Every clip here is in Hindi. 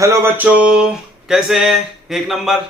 हेलो बच्चों, कैसे हैं? एक नंबर।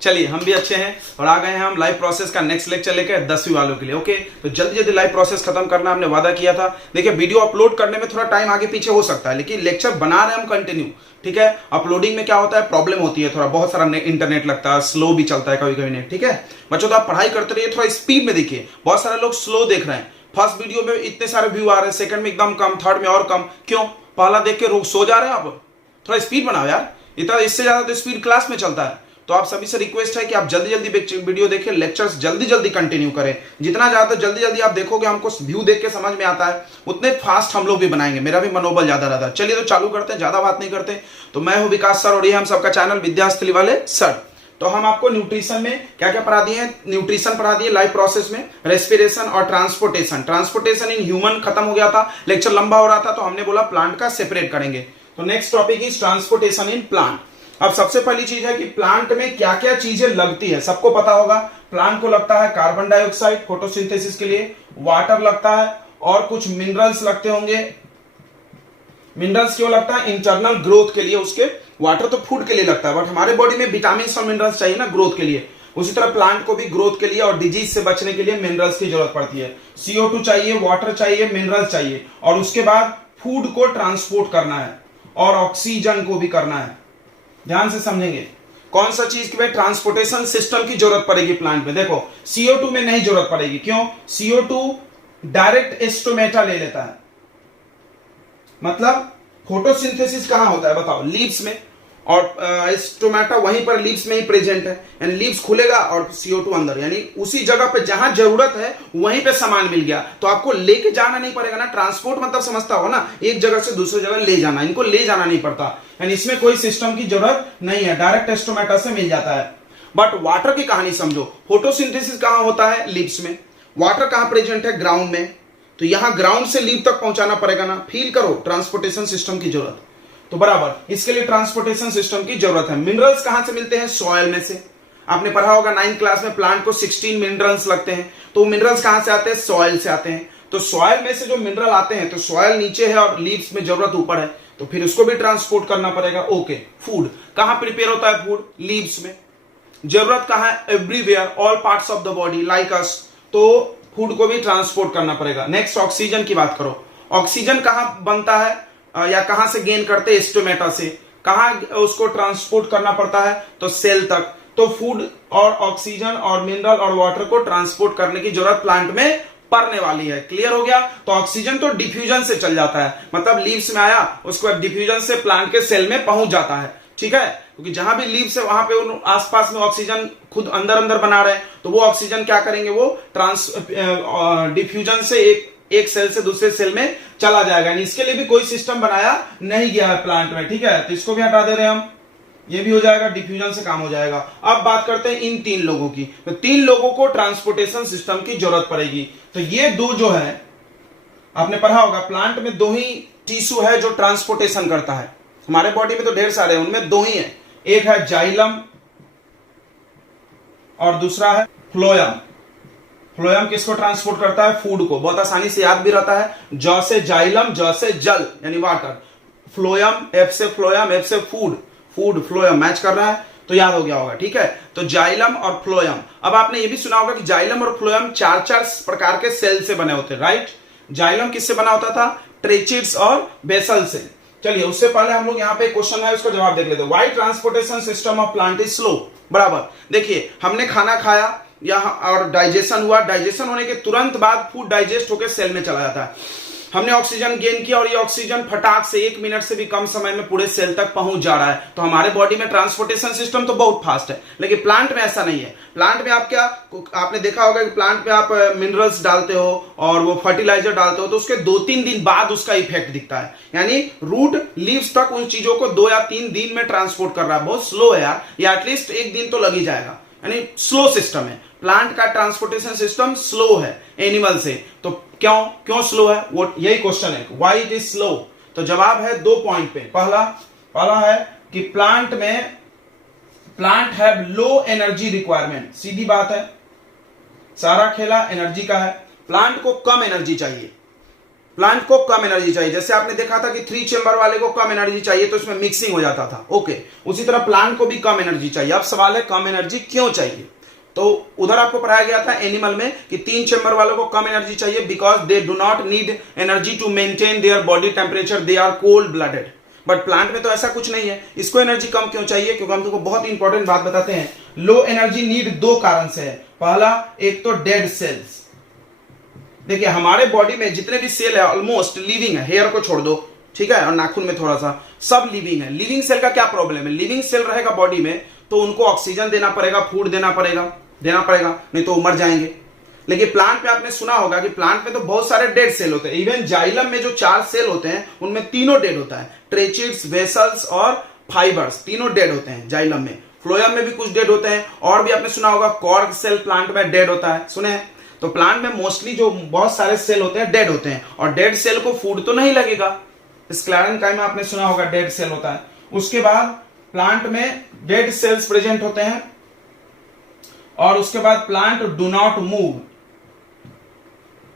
चलिए हम भी अच्छे हैं और आ गए हैं हम लाइव प्रोसेस का नेक्स्ट लेक्चर लेकर 10वीं वालों के लिए। ओके, तो जल्दी जल्दी लाइव प्रोसेस खत्म करना हमने वादा किया था। देखिए वीडियो अपलोड करने में थोड़ा टाइम आगे पीछे हो सकता है, लेकिन लेक्चर बना रहे हैं हम कंटिन्यू। ठीक है, अपलोडिंग में क्या होता है, प्रॉब्लम होती है, थोड़ा बहुत सारा इंटरनेट लगता है, स्लो भी चलता है कभी कभी नेट। ठीक है बच्चों, तो आप पढ़ाई करते रहिए, थोड़ा स्पीड में देखिए। बहुत सारे लोग स्लो देख रहे हैं, फर्स्ट वीडियो में इतने सारे व्यू आ रहे हैं, सेकंड में एकदम कम, थर्ड में और कम। क्यों? पहला देख के रोक सो जा रहे हैं आप। थोड़ा स्पीड बनाओ यार, इतना इससे ज्यादा तो स्पीड क्लास में चलता है। तो आप सभी से रिक्वेस्ट है कि आप जल्दी जल्दी वीडियो देखिए, लेक्चर्स जल्दी जल्दी कंटिन्यू करें। जितना ज्यादा जल्दी जल्दी आप देखोगे, हमको व्यू देख के समझ में आता है, उतने फास्ट हम लोग भी बनाएंगे। मेरा भी मनोबल ज्यादा रहता है। चलिए तो चालू करते हैं, ज्यादा बात नहीं करते। तो मैं हूं विकास सर और ये हम सबका चैनल विद्यास्थली वाले सर। तो हम आपको न्यूट्रिशन में क्या क्या पढ़ा दिए हैं, न्यूट्रिशन पढ़ा दिए, लाइफ प्रोसेस में रेस्पिरेशन और ट्रांसपोर्टेशन। ट्रांसपोर्टेशन इन ह्यूमन खत्म हो गया था, लेक्चर लंबा हो रहा था, तो हमने बोला प्लांट का सेपरेट करेंगे। तो next topic is transportation in plant. अब सबसे पहली चीज है कि प्लांट में क्या क्या चीजें लगती है, सबको पता होगा। प्लांट को लगता है कार्बन डाइऑक्साइड फोटोसिंथेसिस के लिए, वाटर लगता है और कुछ मिनरल्स लगते होंगे। मिनरल्स क्यों लगता है? इंटरनल ग्रोथ के लिए उसके। वाटर तो फूड के लिए लगता है, बट हमारे बॉडी में विटामिन और मिनरल्स चाहिए ना ग्रोथ के लिए। उसी तरह प्लांट को भी ग्रोथ के लिए और डिजीज से बचने के लिए मिनरल्स की जरूरत पड़ती है। CO2 चाहिए, वाटर चाहिए, मिनरल्स चाहिए, और उसके बाद फूड को ट्रांसपोर्ट करना है और ऑक्सीजन को भी करना है। ध्यान से समझेंगे कौन सा चीज की भाई ट्रांसपोर्टेशन सिस्टम की जरूरत पड़ेगी प्लांट में। देखो CO2 में नहीं जरूरत पड़ेगी। क्यों? CO2 डायरेक्ट एस्टोमेटा ले लेता है। मतलब फोटोसिंथेसिस कहां होता है बताओ? लीव्स में, और एस्टोमेटा वहीं पर लीव्स में ही प्रेजेंट है। यानी लीव्स खुलेगा और CO2 अंदर, यानी उसी जगह पे जहां जरूरत है वहीं पे सामान मिल गया, तो आपको लेके जाना नहीं पड़ेगा ना। ट्रांसपोर्ट मतलब समझता हो ना, एक जगह से दूसरी जगह ले जाना। इनको ले जाना नहीं पड़ता, यानी इसमें कोई सिस्टम की जरूरत नहीं है, डायरेक्ट एस्टोमेटा से मिल जाता है। बट वाटर की कहानी समझो। फोटोसिंथेसिस कहां होता है? लीव्स में। वाटर कहां प्रेजेंट है? ग्राउंड में। तो यहां ग्राउंड से लीव तक पहुंचाना पड़ेगा ना। फील करो ट्रांसपोर्टेशन सिस्टम की जरूरत। तो बराबर इसके लिए ट्रांसपोर्टेशन सिस्टम की जरूरत है। मिनरल्स कहां से मिलते हैं? सॉइल में से। आपने पढ़ा होगा 9th क्लास में, प्लांट को 16 मिनरल्स लगते हैं। तो मिनरल्स कहां से आते हैं? सॉइल से आते हैं। तो सॉइल में से जो मिनरल आते हैं, तो सॉइल नीचे है और लीव्स में जरूरत ऊपर है, तो फिर उसको भी ट्रांसपोर्ट करना पड़ेगा। ओके, फूड कहां प्रिपेयर होता है? फूड लीव्स में। जरूरत कहां है? Everywhere, all parts of the body like us. तो फूड को भी ट्रांसपोर्ट करना पड़ेगा। नेक्स्ट ऑक्सीजन की बात करो। ऑक्सीजन कहां बनता है या कहां से गेन करते हैं? स्टोमेटा से। कहां उसको ट्रांसपोर्ट करना पड़ता है? तो सेल तक। तो फूड और ऑक्सीजन और मिनरल और वाटर को ट्रांसपोर्ट करने की जरूरत प्लांट में पड़ने वाली है। क्लियर हो गया? तो ऑक्सीजन तो डिफ्यूजन से चल जाता है, मतलब लीव्स में आया, उसको डिफ्यूजन से प्लांट के सेल में पहुंच जाता है। ठीक है, क्योंकि जहां भी लीव्स है वहां पे आसपास में ऑक्सीजन खुद अंदर अंदर बना रहे हैं, तो वो ऑक्सीजन क्या करेंगे? वो डिफ्यूजन से एक सेल से दूसरे सेल में चला जाएगा। इसके लिए भी कोई सिस्टम बनाया नहीं गया है प्लांट में। ठीक है, तो इसको भी हटा दे रहे हैं हम, ये भी हो जाएगा, डिफ्यूजन से काम हो जाएगा। अब बात करते हैं इन 3 लोगों की। तो 3 लोगों को ट्रांसपोर्टेशन सिस्टम की जरूरत पड़ेगी। तो ये दो जो है, आपने पढ़ा होगा प्लांट में 2 ही टिश्यू है जो ट्रांसपोर्टेशन करता है। हमारे बॉडी में तो ढेर सारे हैं, उनमें 2 ही है। एक है जाइलम और दूसरा है फ्लोएम। फ्लोएम किसको ट्रांसपोर्ट करता है? फूड को। बहुत आसानी से याद भी रहता है, ज से जाइलम, ज से जल यानी वाटर। फ्लोएम, F से फ्लोएम, F से फूड। फूड फ्लोएम मैच कर रहा है, तो याद हो गया होगा। ठीक है, तो जाइलम और फ्लोएम। अब आपने ये भी सुना होगा कि जाइलम और फ्लोएम 4-4 प्रकार के सेल से बने होते हैं, राइट? जाइलम किससे बना होता था? ट्रेचिड्स और बेसल से। चलिए उससे पहले हम लोग यहाँ पे क्वेश्चन है, उसका जवाब देख लेते हैं। Why transportation system of plant is slow? बराबर, देखिए हमने खाना खाया या और डाइजेशन हुआ, डाइजेशन होने के तुरंत बाद फूड डाइजेस्ट होकर सेल में चला जाता है। हमने ऑक्सीजन गेन किया और ये ऑक्सीजन फटाक से 1 मिनट से भी कम समय में पूरे सेल तक पहुंच जा रहा है। तो हमारे बॉडी में ट्रांसपोर्टेशन सिस्टम तो बहुत फास्ट है, लेकिन प्लांट में ऐसा नहीं है। प्लांट में आप क्या, आपने देखा होगा कि प्लांट में आप मिनरल्स डालते हो और वो फर्टिलाइजर डालते हो, तो उसके 2-3 दिन बाद उसका इफेक्ट दिखता है। यानी रूट लीव्स तक उन चीजों को 2 या 3 दिन में ट्रांसपोर्ट कर रहा है। बहुत स्लो है यार, या एटलीस्ट 1 दिन तो लग ही जाएगा। यानी स्लो सिस्टम है प्लांट का, ट्रांसपोर्टेशन सिस्टम स्लो है एनिमल से। तो क्यों स्लो है? वो यही क्वेश्चन है, व्हाई इट इज स्लो। तो जवाब है 2 पॉइंट पे। पहला है कि plant have low energy requirement. सीधी बात है, सारा खेला एनर्जी का है। प्लांट को कम एनर्जी चाहिए। प्लांट को कम एनर्जी चाहिए, जैसे आपने देखा था कि 3 चेंबर वाले को कम एनर्जी चाहिए तो इसमें मिक्सिंग हो जाता था। ओके, उसी तरह प्लांट को भी कम एनर्जी चाहिए। अब सवाल है कम एनर्जी क्यों चाहिए? तो उधर आपको पढ़ाया गया था एनिमल में कि 3 चेंबर वालों को कम एनर्जी चाहिए because they do not need energy to maintain their body temperature, they are cold blooded. But plant में तो ऐसा कुछ नहीं है। इसको एनर्जी कम क्यों चाहिए? क्योंकि हम तुमको बहुत इंपॉर्टेंट बात बताते हैं। लो एनर्जी नीड 2 कारण से है। पहला, एक तो डेड सेल्स। देखिए हमारे बॉडी में जितने भी सेल है ऑलमोस्ट लिविंग है, हेयर को छोड़ दो, ठीक है, और नाखून में थोड़ा सा, सब लिविंग है। लिविंग सेल का क्या प्रॉब्लम है? लिविंग सेल रहेगा बॉडी में तो उनको ऑक्सीजन देना पड़ेगा, फूड देना पड़ेगा, नहीं तो मर जाएंगे। लेकिन प्लांट में आपने सुना होगा कि प्लांट में तो बहुत सारे डेड सेल होते हैं। इवन जाइलम में जो 4 सेल होते हैं उनमें तीनों डेड होता है। ट्रेचिड्स, वेसल्स और फाइबर्स तीनों डेड होते हैं जाइलम में। फ्लोएम में भी कुछ डेड होते हैं, और भी आपने सुना होगा कॉर्क सेल प्लांट में डेड होता है, सुने हैं? तो प्लांट में मोस्टली जो बहुत सारे सेल होते हैं डेड होते हैं, और डेड सेल को फूड तो नहीं लगेगा। स्क्लेरेंकाइमा में आपने सुना होगा डेड सेल होता है। उसके बाद प्लांट में डेड सेल्स प्रेजेंट होते हैं, और उसके बाद plant do not move.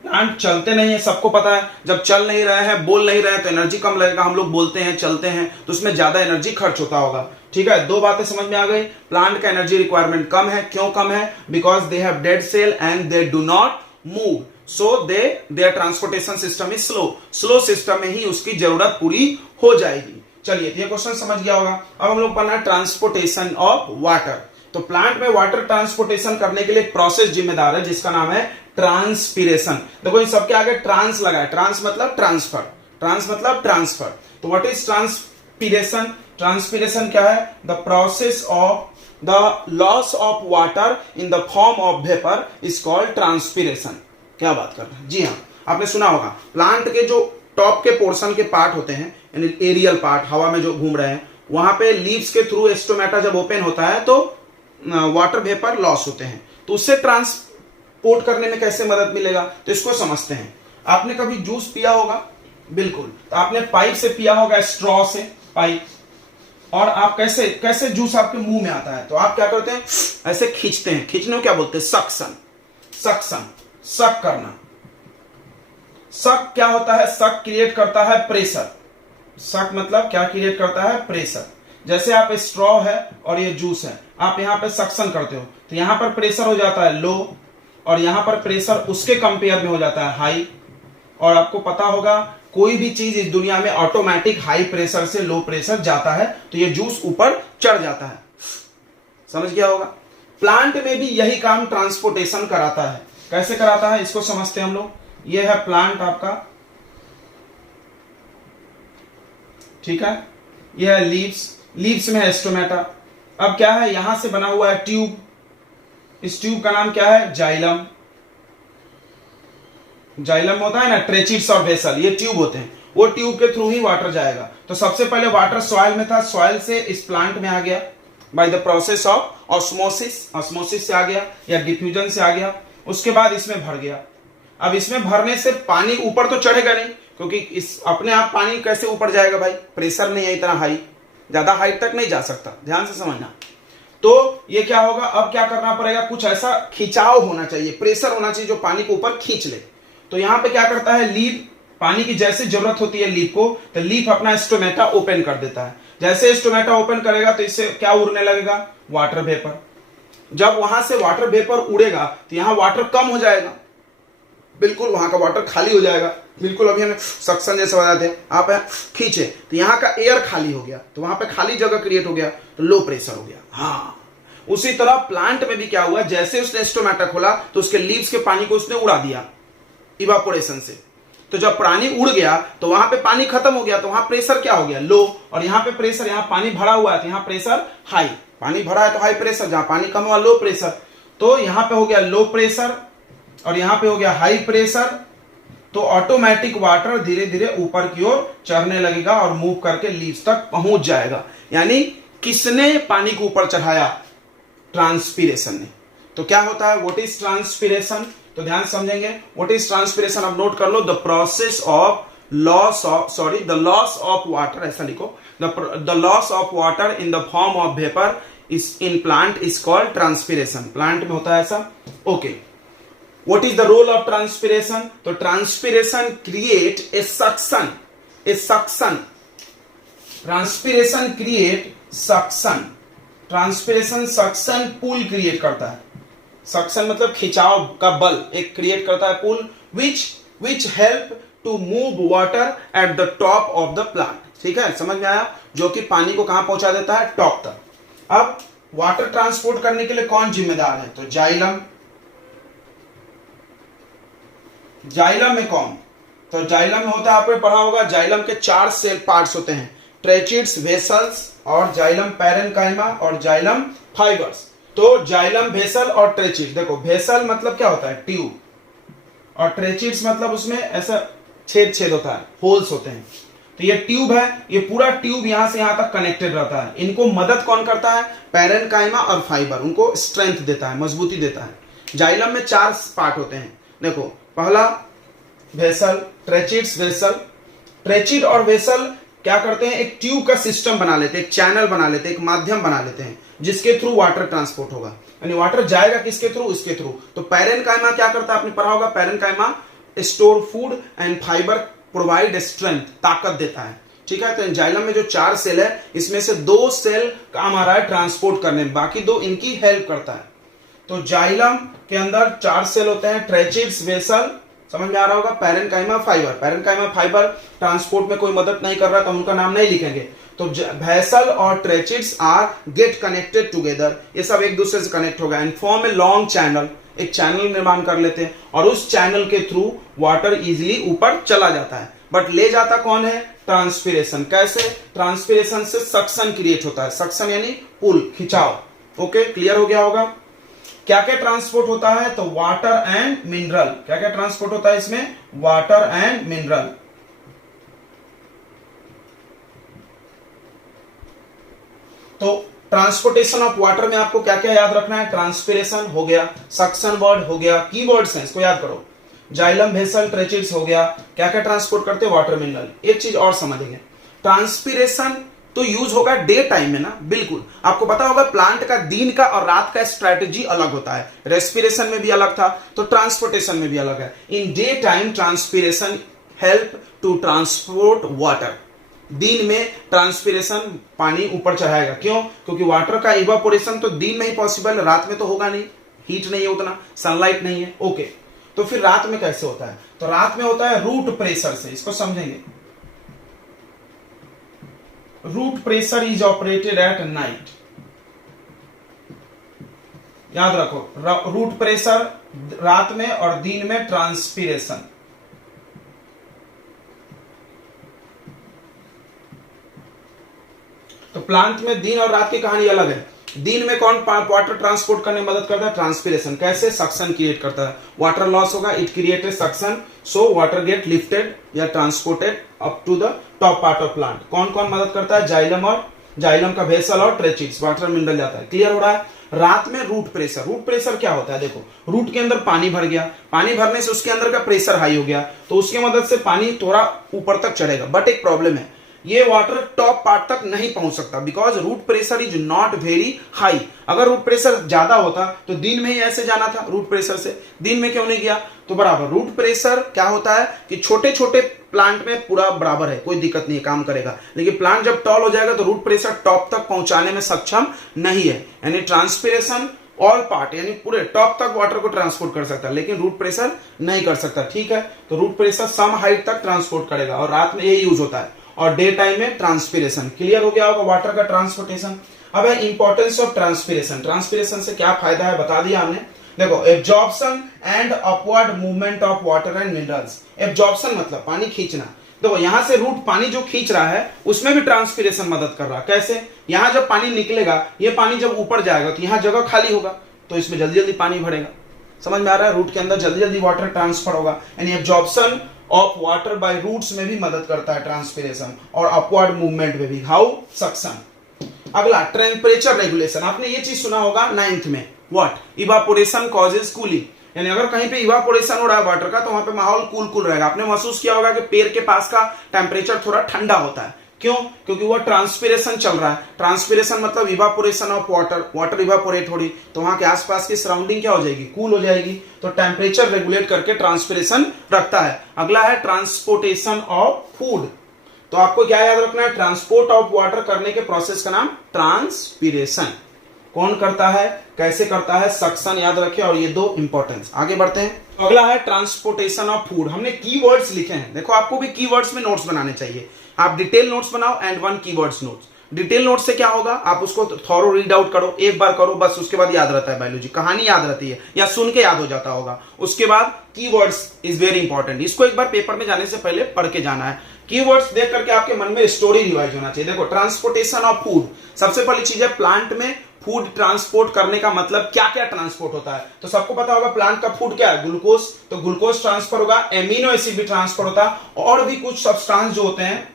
Plant चलते नहीं है, सबको पता है। जब चल नहीं रहे हैं, बोल नहीं रहे हैं तो एनर्जी कम लगेगा। हम लोग बोलते हैं, चलते हैं तो उसमें ज्यादा एनर्जी खर्च होता होगा। ठीक है, 2 बातें समझ में आ गई। प्लांट का एनर्जी रिक्वायरमेंट कम है। क्यों कम है? Because they have dead cell and they do not move, so their transportation system is slow system में ही उसकी जरूरत पूरी हो जाएगी। चलिए, ये क्वेश्चन समझ गया होगा। अब हम लोग पढ़ना है ट्रांसपोर्टेशन ऑफ वाटर। तो प्लांट में वाटर ट्रांसपोर्टेशन करने के लिए एक प्रोसेस जिम्मेदार है जिसका नाम है ट्रांसपीरेशन। देखो इन सबके आगे ट्रांस लगा है। ट्रांस मतलब ट्रांसफर, ट्रांस मतलब ट्रांसफर। तो व्हाट इज ट्रांसपीरेशन? ट्रांसपीरेशन क्या है? The process of the loss of water in the form of vapour is called transpiration. क्या बात कर रहे हैं? जी हाँ, आपने सुना होगा प्लांट के जो टॉप के पोर्शन के पार्ट होते हैं, यानी एरियल पार्ट, हवा में जो घूम रहे हैं, वहां पे लीव्स के थ्रू स्टोमेटा जब ओपन होता है तो वाटर वेपर लॉस होते हैं। तो उससे ट्रांसपोर्ट करने में कैसे मदद मिलेगा, तो इसको समझते हैं। आपने कभी जूस पिया होगा? बिल्कुल। तो आपने पाइप से पिया होगा, स्ट्रॉ से, पाइप। और आप कैसे जूस आपके मुंह में आता है? तो आप क्या करते हैं? ऐसे खींचते हैं। खींचने को क्या बोलते हैं? सक्शन। सक्शन, सक करना। सक क्या होता है? सक क्रिएट करता है प्रेशर। सक मतलब क्या क्रिएट करता है? प्रेशर। जैसे आप स्ट्रॉ है और ये जूस है, आप यहाँ पे सक्शन करते हो तो यहाँ पर प्रेशर हो जाता है लो, और यहाँ पर प्रेशर उसके कंपेयर में हो जाता है हाई। और आपको पता होगा कोई भी चीज इस दुनिया में ऑटोमेटिक हाई प्रेशर से लो प्रेशर जाता है, तो ये जूस ऊपर चढ़ जाता है। समझ गया होगा? प्लांट में भी यही काम ट्रांसपोर्टेशन कराता है। कैसे कराता है इसको समझते हैं हम लोग। ये है प्लांट आपका, ठीक है। यह है लीव्स, लीव्स में है स्टोमेटा। अब क्या है? यहां से बना हुआ है ट्यूब। इस ट्यूब का नाम क्या है? जाइलम। जाइलम होता है ना, ट्रेचिड्स और वेसल, ये ट्यूब होते हैं। वो ट्यूब के थ्रू ही वाटर जाएगा। तो सबसे पहले वाटर सॉइल में था, सॉइल से इस प्लांट में आ गया by the process of osmosis. Osmosis से आ गया या डिफ्यूजन से आ गया। उसके बाद इसमें भर गया। अब इसमें भरने से पानी ऊपर तो चढ़ेगा नहीं, क्योंकि इस अपने आप पानी कैसे ऊपर जाएगा भाई? प्रेशर नहीं है इतना हाई, ज्यादा हाइट तक नहीं जा सकता। ध्यान से समझना। तो ये क्या होगा? अब क्या करना पड़ेगा? कुछ ऐसा खिंचाव होना चाहिए, प्रेशर होना चाहिए जो पानी को ऊपर खींच ले। तो यहां पे क्या करता है? लीफ, पानी की जैसे जरूरत होती है लीफ को, तो लीफ अपना स्टोमेटा ओपन कर देता है। जैसे स्टोमेटा ओपन करेगा तो इससे क्या उड़ने लगेगा? Water vapour. जब वहां से वाटर वेपर उड़ेगा तो यहां वाटर कम हो जाएगा, बिल्कुल वहां का वाटर खाली हो जाएगा। बिल्कुल अभी हमें सक्शन जैसे बताते हैं, आप खींचे तो यहाँ का एयर खाली हो गया, तो वहां पे खाली जगह क्रिएट हो गया, तो लो प्रेशर हो गया। हाँ, उसी तरह प्लांट में भी क्या हुआ? जैसे उसने स्टोमेटा खोला तो उसके लीव्स के पानी को उसने उड़ा दिया इवापोरेशन से। तो जब पानी उड़ गया तो वहां पे पानी खत्म हो गया, तो वहां प्रेशर क्या हो गया? लो। और यहाँ पे प्रेशर, यहाँ पानी भरा हुआ है तो यहाँ प्रेशर हाई। पानी भरा है तो हाई प्रेशर, जहां पानी कम हुआ लो प्रेशर। तो यहाँ पे हो गया लो प्रेशर और यहाँ पे हो गया हाई प्रेशर। तो ऑटोमेटिक वाटर धीरे धीरे ऊपर की ओर चढ़ने लगेगा और मूव करके लीव्स तक पहुंच जाएगा। यानी किसने पानी को ऊपर चढ़ाया? ट्रांसपीरेशन ने। तो क्या होता है? What is transpiration? तो ध्यान समझेंगे। What is transpiration? अब नोट कर लो। The process of loss of water, ऐसा लिखो। The loss of water in the form of vapour is in plant is called transpiration. Plant में होता है ऐसा। Okay, what is the role of transpiration? तो transpiration create a suction, transpiration create suction, transpiration suction pull create करता है। सक्शन मतलब खिंचाव का बल एक क्रिएट करता है pull, which help to move water at the top of the plant. ठीक है, समझ में आया? जो कि पानी को कहां पहुंचा देता है? टॉप तक। अब वाटर ट्रांसपोर्ट करने के लिए कौन जिम्मेदार है? तो जाइलम। जाइलम में कौन? तो जाइलम में होता है, आपने पढ़ा होगा, जाइलम के 4 सेल पार्ट्स होते हैं, ट्रेचिड्स, वेसल्स और जाइलम पैरेन्काइमा और जाइलम फाइबर्स। तो जाइलम, वेसल और ट्रेचिड। देखो वेसल मतलब क्या होता है? ट्यूब, और ट्रेचिड्स मतलब उसमें ऐसा छेद होता है, होल्स होते हैं। तो ये ट्यूब है, ये पूरा ट्यूब यहां से यहां तक कनेक्टेड रहता है। इनको मदद कौन करता है? पैरेन्काइमा और फाइबर, उनको स्ट्रेंथ देता है, मजबूती देता है। जाइलम में 4 पार्ट होते हैं। देखो पहला वेसल, ट्रेचिड्स, वेसल। ट्रेचिड और वेसल क्या करते हैं? एक ट्यूब का सिस्टम बना लेते हैं, एक चैनल बना लेते हैं, एक माध्यम बना लेते हैं, जिसके थ्रू वाटर ट्रांसपोर्ट होगा। यानी वाटर जाएगा किसके थ्रू? इसके थ्रू। तो पैरेन्काइमा क्या करता है? आपने पढ़ा होगा, parenchyma store food and fibre, provide strength, ताकत देता है। ठीक है, तो जाइलम में जो 4 सेल है, इसमें से 2 सेल काम आ रहा है ट्रांसपोर्ट करने में, बाकी 2 इनकी हेल्प करता है। तो जाइलम के अंदर 4 सेल होते हैं, ट्रेचिड्स, वेसल, समझ में आ रहा होगा, parenchyma, fibre. Parenchyma, fibre transport में कोई मदद नहीं कर रहा तो उनका नाम नहीं लिखेंगे। तो वेसल और ट्रेचिड्स आर गेट कनेक्टेड टुगेदर, ये सब एक दूसरे से कनेक्ट होगा and form a long channel, एक चैनल निर्माण कर लेते हैं, और उस चैनल के थ्रू वाटर इजीली ऊपर चला जाता है। बट ले जाता कौन है? ट्रांसपिरेशन। कैसे? ट्रांसपिरेशन से सक्शन क्रिएट होता है। सक्शन यानी पुल, खिंचाव। ओके, क्लियर हो गया होगा? क्या क्या ट्रांसपोर्ट होता है? तो वाटर एंड मिनरल। क्या क्या ट्रांसपोर्ट होता है इसमें? Water and mineral. तो ट्रांसपोर्टेशन ऑफ वाटर में आपको क्या क्या याद रखना है? ट्रांसपिरेशन हो गया, सक्शन वर्ड हो गया, कीवर्ड्स हैं, इसको याद करो। जाइलम, वेसल, ट्रेचिड्स हो गया। क्या क्या ट्रांसपोर्ट करते हैं? Water, mineral. एक चीज और समझेंगे, ट्रांसपिरेशन तो यूज होगा डे टाइम में ना, बिल्कुल। आपको पता होगा प्लांट का दिन का और रात का स्ट्रेटेजी अलग होता है। रेस्पिरेशन में भी अलग था, तो ट्रांसपोर्टेशन में भी अलग है। In day time transpiration help to transport water. दिन में ट्रांसपिरेशन पानी ऊपर चढ़ाएगा। क्यों? क्योंकि वाटर का इवापोरेशन तो दिन में ही पॉसिबल है, रात में तो होगा नहीं, हीट नहीं है उतना, सनलाइट नहीं है। ओके, तो फिर रात में कैसे होता है? तो रात में होता है रूट प्रेशर से। इसको समझेंगे, root pressure is operated at night. याद रखो, रूट प्रेशर रात में और दिन में ट्रांसपिरेशन। तो प्लांट में दिन और रात की कहानी अलग है। दिन में कौन वाटर ट्रांसपोर्ट करने में मदद करता है? ट्रांसपिरेशन। कैसे? सक्शन क्रिएट करता है, वाटर लॉस होगा, it created suction, so water get lifted या transported up to the top part of plant. कौन कौन मदद करता है? जाइलम का वेसल और ट्रेचिड्स, वाटर मिनरल जाता है। क्लियर हो रहा है? रात में रूट प्रेशर। रूट प्रेशर क्या होता है? देखो, रूट के अंदर पानी भर गया, पानी भरने से उसके अंदर का प्रेशर हाई हो गया, तो उसकी मदद से पानी थोड़ा ऊपर तक चढ़ेगा। बट एक प्रॉब्लम है, ये वाटर टॉप पार्ट तक नहीं पहुंच सकता, because root pressure is not very high. अगर रूट प्रेशर ज्यादा होता तो दिन में ही ऐसे जाना था रूट प्रेशर से, दिन में क्यों नहीं गया? तो बराबर रूट प्रेशर क्या होता है कि छोटे छोटे प्लांट में पूरा बराबर है, कोई दिक्कत नहीं है, काम करेगा। लेकिन प्लांट जब टॉल हो जाएगा तो रूट प्रेशर टॉप तक पहुंचाने में सक्षम नहीं है। यानी ट्रांसपिरेशन ऑल पार्ट यानी पूरे टॉप तक वाटर को ट्रांसपोर्ट कर सकता है, लेकिन रूट प्रेशर नहीं कर सकता। ठीक है, तो रूट प्रेशर सम हाइट तक ट्रांसपोर्ट करेगा और रात में यही यूज होता है, और डे टाइम में ट्रांसपिरेशन। क्लियर हो गया होगा वाटर का ट्रांसपोर्टेशन। अब है इंपॉर्टेंस ऑफ ट्रांसपिरेशन। ट्रांसपिरेशन से क्या फायदा है बता दिया हमने। देखो, absorption and upward movement of water and minerals. Absorption मतलब पानी खींचना। देखो, यहां से रूट पानी जो खींच रहा है उसमें भी ट्रांसपिरेशन मदद कर रहा है। कैसे? यहां जब पानी निकलेगा, ये पानी जब ऊपर जाएगा तो यहां जगह खाली होगा, तो इसमें जल्दी जल्दी पानी भरेगा। समझ में आ रहा है? रूट के अंदर जल्दी जल्दी वाटर ट्रांसफर होगा। यानी absorption of water by roots में भी मदद करता है ट्रांसपिरेशन, और अपवर्ड मूवमेंट में भी। हाउ? सक्शन। अगला टेम्परेचर रेगुलेशन। आपने ये चीज सुना होगा 9th में, व्हाट? Evaporation causes cooling. यानी अगर कहीं पे इवापोरेशन हो रहा है वाटर का तो वहां पे माहौल कूल कूल रहेगा। आपने महसूस किया होगा कि पेड़ के पास का टेम्परेचर थोड़ा ठंडा होता है। क्यों? क्योंकि वो ट्रांसपिरेशन चल रहा है। ट्रांसपिरेशन मतलब evaporation of water, water evaporate हो रही, तो वहां के आसपास की सराउंडिंग क्या हो जाएगी? कूल हो जाएगी। तो टेम्परेचर रेगुलेट करके ट्रांसपिरेशन रखता है। अगला है ट्रांसपोर्टेशन ऑफ फूड। तो आपको क्या याद रखना है? ट्रांसपोर्ट ऑफ वाटर करने के प्रोसेस का नाम ट्रांसपिरेशन। कौन करता है, कैसे करता है? सक्शन याद रखें, और ये दो इंपॉर्टेंस। आगे बढ़ते हैं। अगला है ट्रांसपोर्टेशन ऑफ फूड। हमने कीवर्ड्स लिखे हैं, देखो आपको भी कीवर्ड्स में नोट्स बनाने चाहिए। आप डिटेल नोट्स बनाओ and one keywords notes. Detail note से क्या होगा? आप उसको थॉरो रीड आउट करो, एक बार करो बस, उसके बाद याद रहता है। बायोलॉजी कहानी याद रहती है या सुन के याद हो जाता होगा। उसके बाद कीवर्ड्स इज वेरी इंपॉर्टेंट, इसको एक बार पेपर में जाने से पहले पढ़ के जाना है। कीवर्ड्स देख करके आपके मन में स्टोरी रिवाइज होना चाहिए। देखो ट्रांसपोर्टेशन ऑफ फूड, सबसे पहली चीज है प्लांट में फूड ट्रांसपोर्ट करने का मतलब क्या क्या ट्रांसपोर्ट होता है। तो सबको पता होगा प्लांट का फूड क्या है? ग्लूकोज। तो ग्लूकोज ट्रांसफर होगा, एमिनो एसिड भी ट्रांसफर होता है, और भी कुछ सब्सटेंस जो होते हैं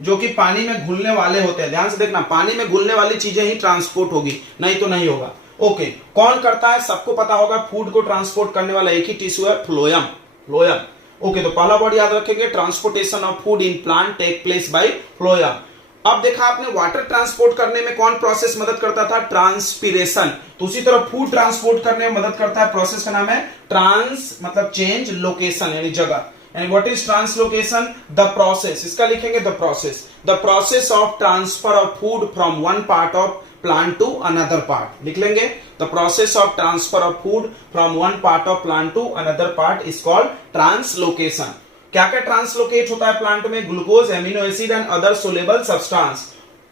जो कि पानी में घुलने वाले होते हैं। ध्यान से देखना, पानी में घुलने वाली चीजें ही ट्रांसपोर्ट होगी, नहीं तो नहीं होगा। ओके, कौन करता है? सबको पता होगा फूड को ट्रांसपोर्ट करने वाला एक ही टिश्यू है, फ्लोएम। फ्लोएम। ओके, तो पहला वर्ड याद रखेंगे, transportation of food in plant take place by phloem. अब देखा आपने वाटर ट्रांसपोर्ट करने में कौन प्रोसेस मदद करता था? ट्रांसपिरेशन। तो उसी तरह फूड ट्रांसपोर्ट करने में मदद करता है, प्रोसेस का नाम है ट्रांस मतलब चेंज लोकेशन यानी जगह। And what is translocation? The process, इसका लिखेंगे the process. The process of transfer of food from one part of plant to another part, लिख लेंगे। the process of transfer of food from one part of plant to another part is called translocation। क्या क्या ट्रांसलोकेट होता है प्लांट में? Glucose, amino acid and other soluble substance.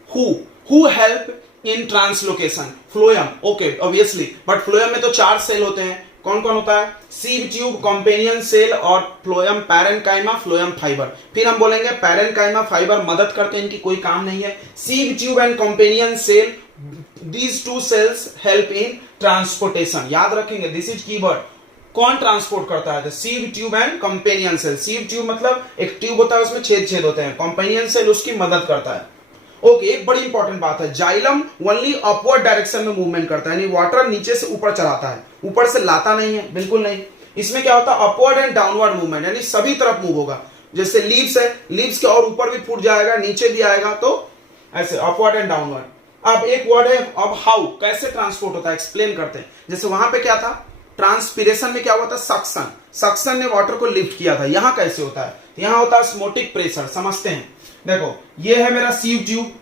who help in translocation? Phloem. Okay, obviously, but phloem में तो 4 सेल होते हैं। कौन कौन होता है? सीव ट्यूब, कॉम्पेनियन सेल और फ्लोएम पैरेन्काइमा, फ्लोएम फाइबर। फिर हम बोलेंगे पैरेन्काइमा फाइबर मदद करते हैं, इनकी कोई काम नहीं है। Sieve tube and companion cell, these two cells help in transportation, याद रखेंगे, दिस इज कीवर्ड। कौन ट्रांसपोर्ट करता है? Sieve tube and companion cell. Sieve tube मतलब एक ट्यूब होता है, उसमें छेद छेद होते हैं। कंपेनियन सेल उसकी मदद करता है। ओके, एक बड़ी इंपॉर्टेंट बात है, जाइलम ओनली अपवर्ड डायरेक्शन में मूवमेंट करता है, यानी वाटर नीचे से ऊपर चलाता है, ऊपर से लाता नहीं है, बिल्कुल नहीं। इसमें क्या होता है? अपवर्ड एंड डाउनवर्ड मूवमेंट, यानी सभी तरफ मूव होगा। जैसे लीव्स है, लीव्स के और ऊपर भी फूट जाएगा, नीचे भी आएगा, तो ऐसे अपवर्ड एंड डाउनवर्ड। अब एक वर्ड है अब हाउ, कैसे ट्रांसपोर्ट होता है, एक्सप्लेन करते हैं। जैसे वहां पे क्या था? ट्रांसपिरेशन में क्या हुआ था? सक्शन। सक्शन ने वाटर को लिफ्ट किया था। यहां कैसे होता है? यहां होता है ऑस्मोटिक प्रेशर। समझते हैं, देखो ये है मेरा सीव ट्यूब,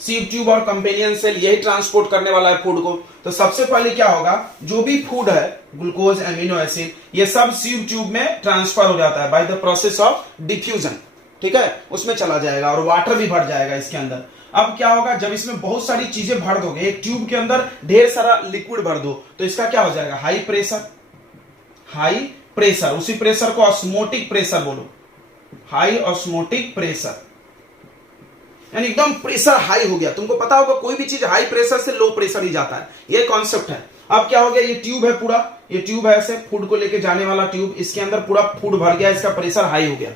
सीव ट्यूब और कंपेनियन सेल, यही ट्रांसपोर्ट करने वाला है फूड को। तो सबसे पहले क्या होगा? जो भी फूड है, ग्लूकोज, एमिनो एसिड, ये सब सीव ट्यूब में ट्रांसफर हो जाता है by the process of diffusion. ठीक है, उसमें चला जाएगा और वाटर भी भर जाएगा इसके अंदर। अब क्या होगा? जब इसमें बहुत सारी चीजें भर दोगे, एक ट्यूब के अंदर ढेर सारा लिक्विड भर दो, तो इसका क्या हो जाएगा? High pressure. हाई प्रेशर, उसी प्रेशर को ऑस्मोटिक प्रेशर बोलो, हाई ऑस्मोटिक प्रेशर, यानी एकदम प्रेशर हाई हो गया। तुमको पता होगा कोई भी चीज हाई प्रेशर से लो प्रेशर ही जाता है, ये कॉन्सेप्ट है। अब क्या हो गया? ये ट्यूब है पूरा, ये ट्यूब है ऐसे फूड को लेके जाने वाला ट्यूब, इसके अंदर पूरा फूड भर गया, इसका प्रेशर हाई हो गया।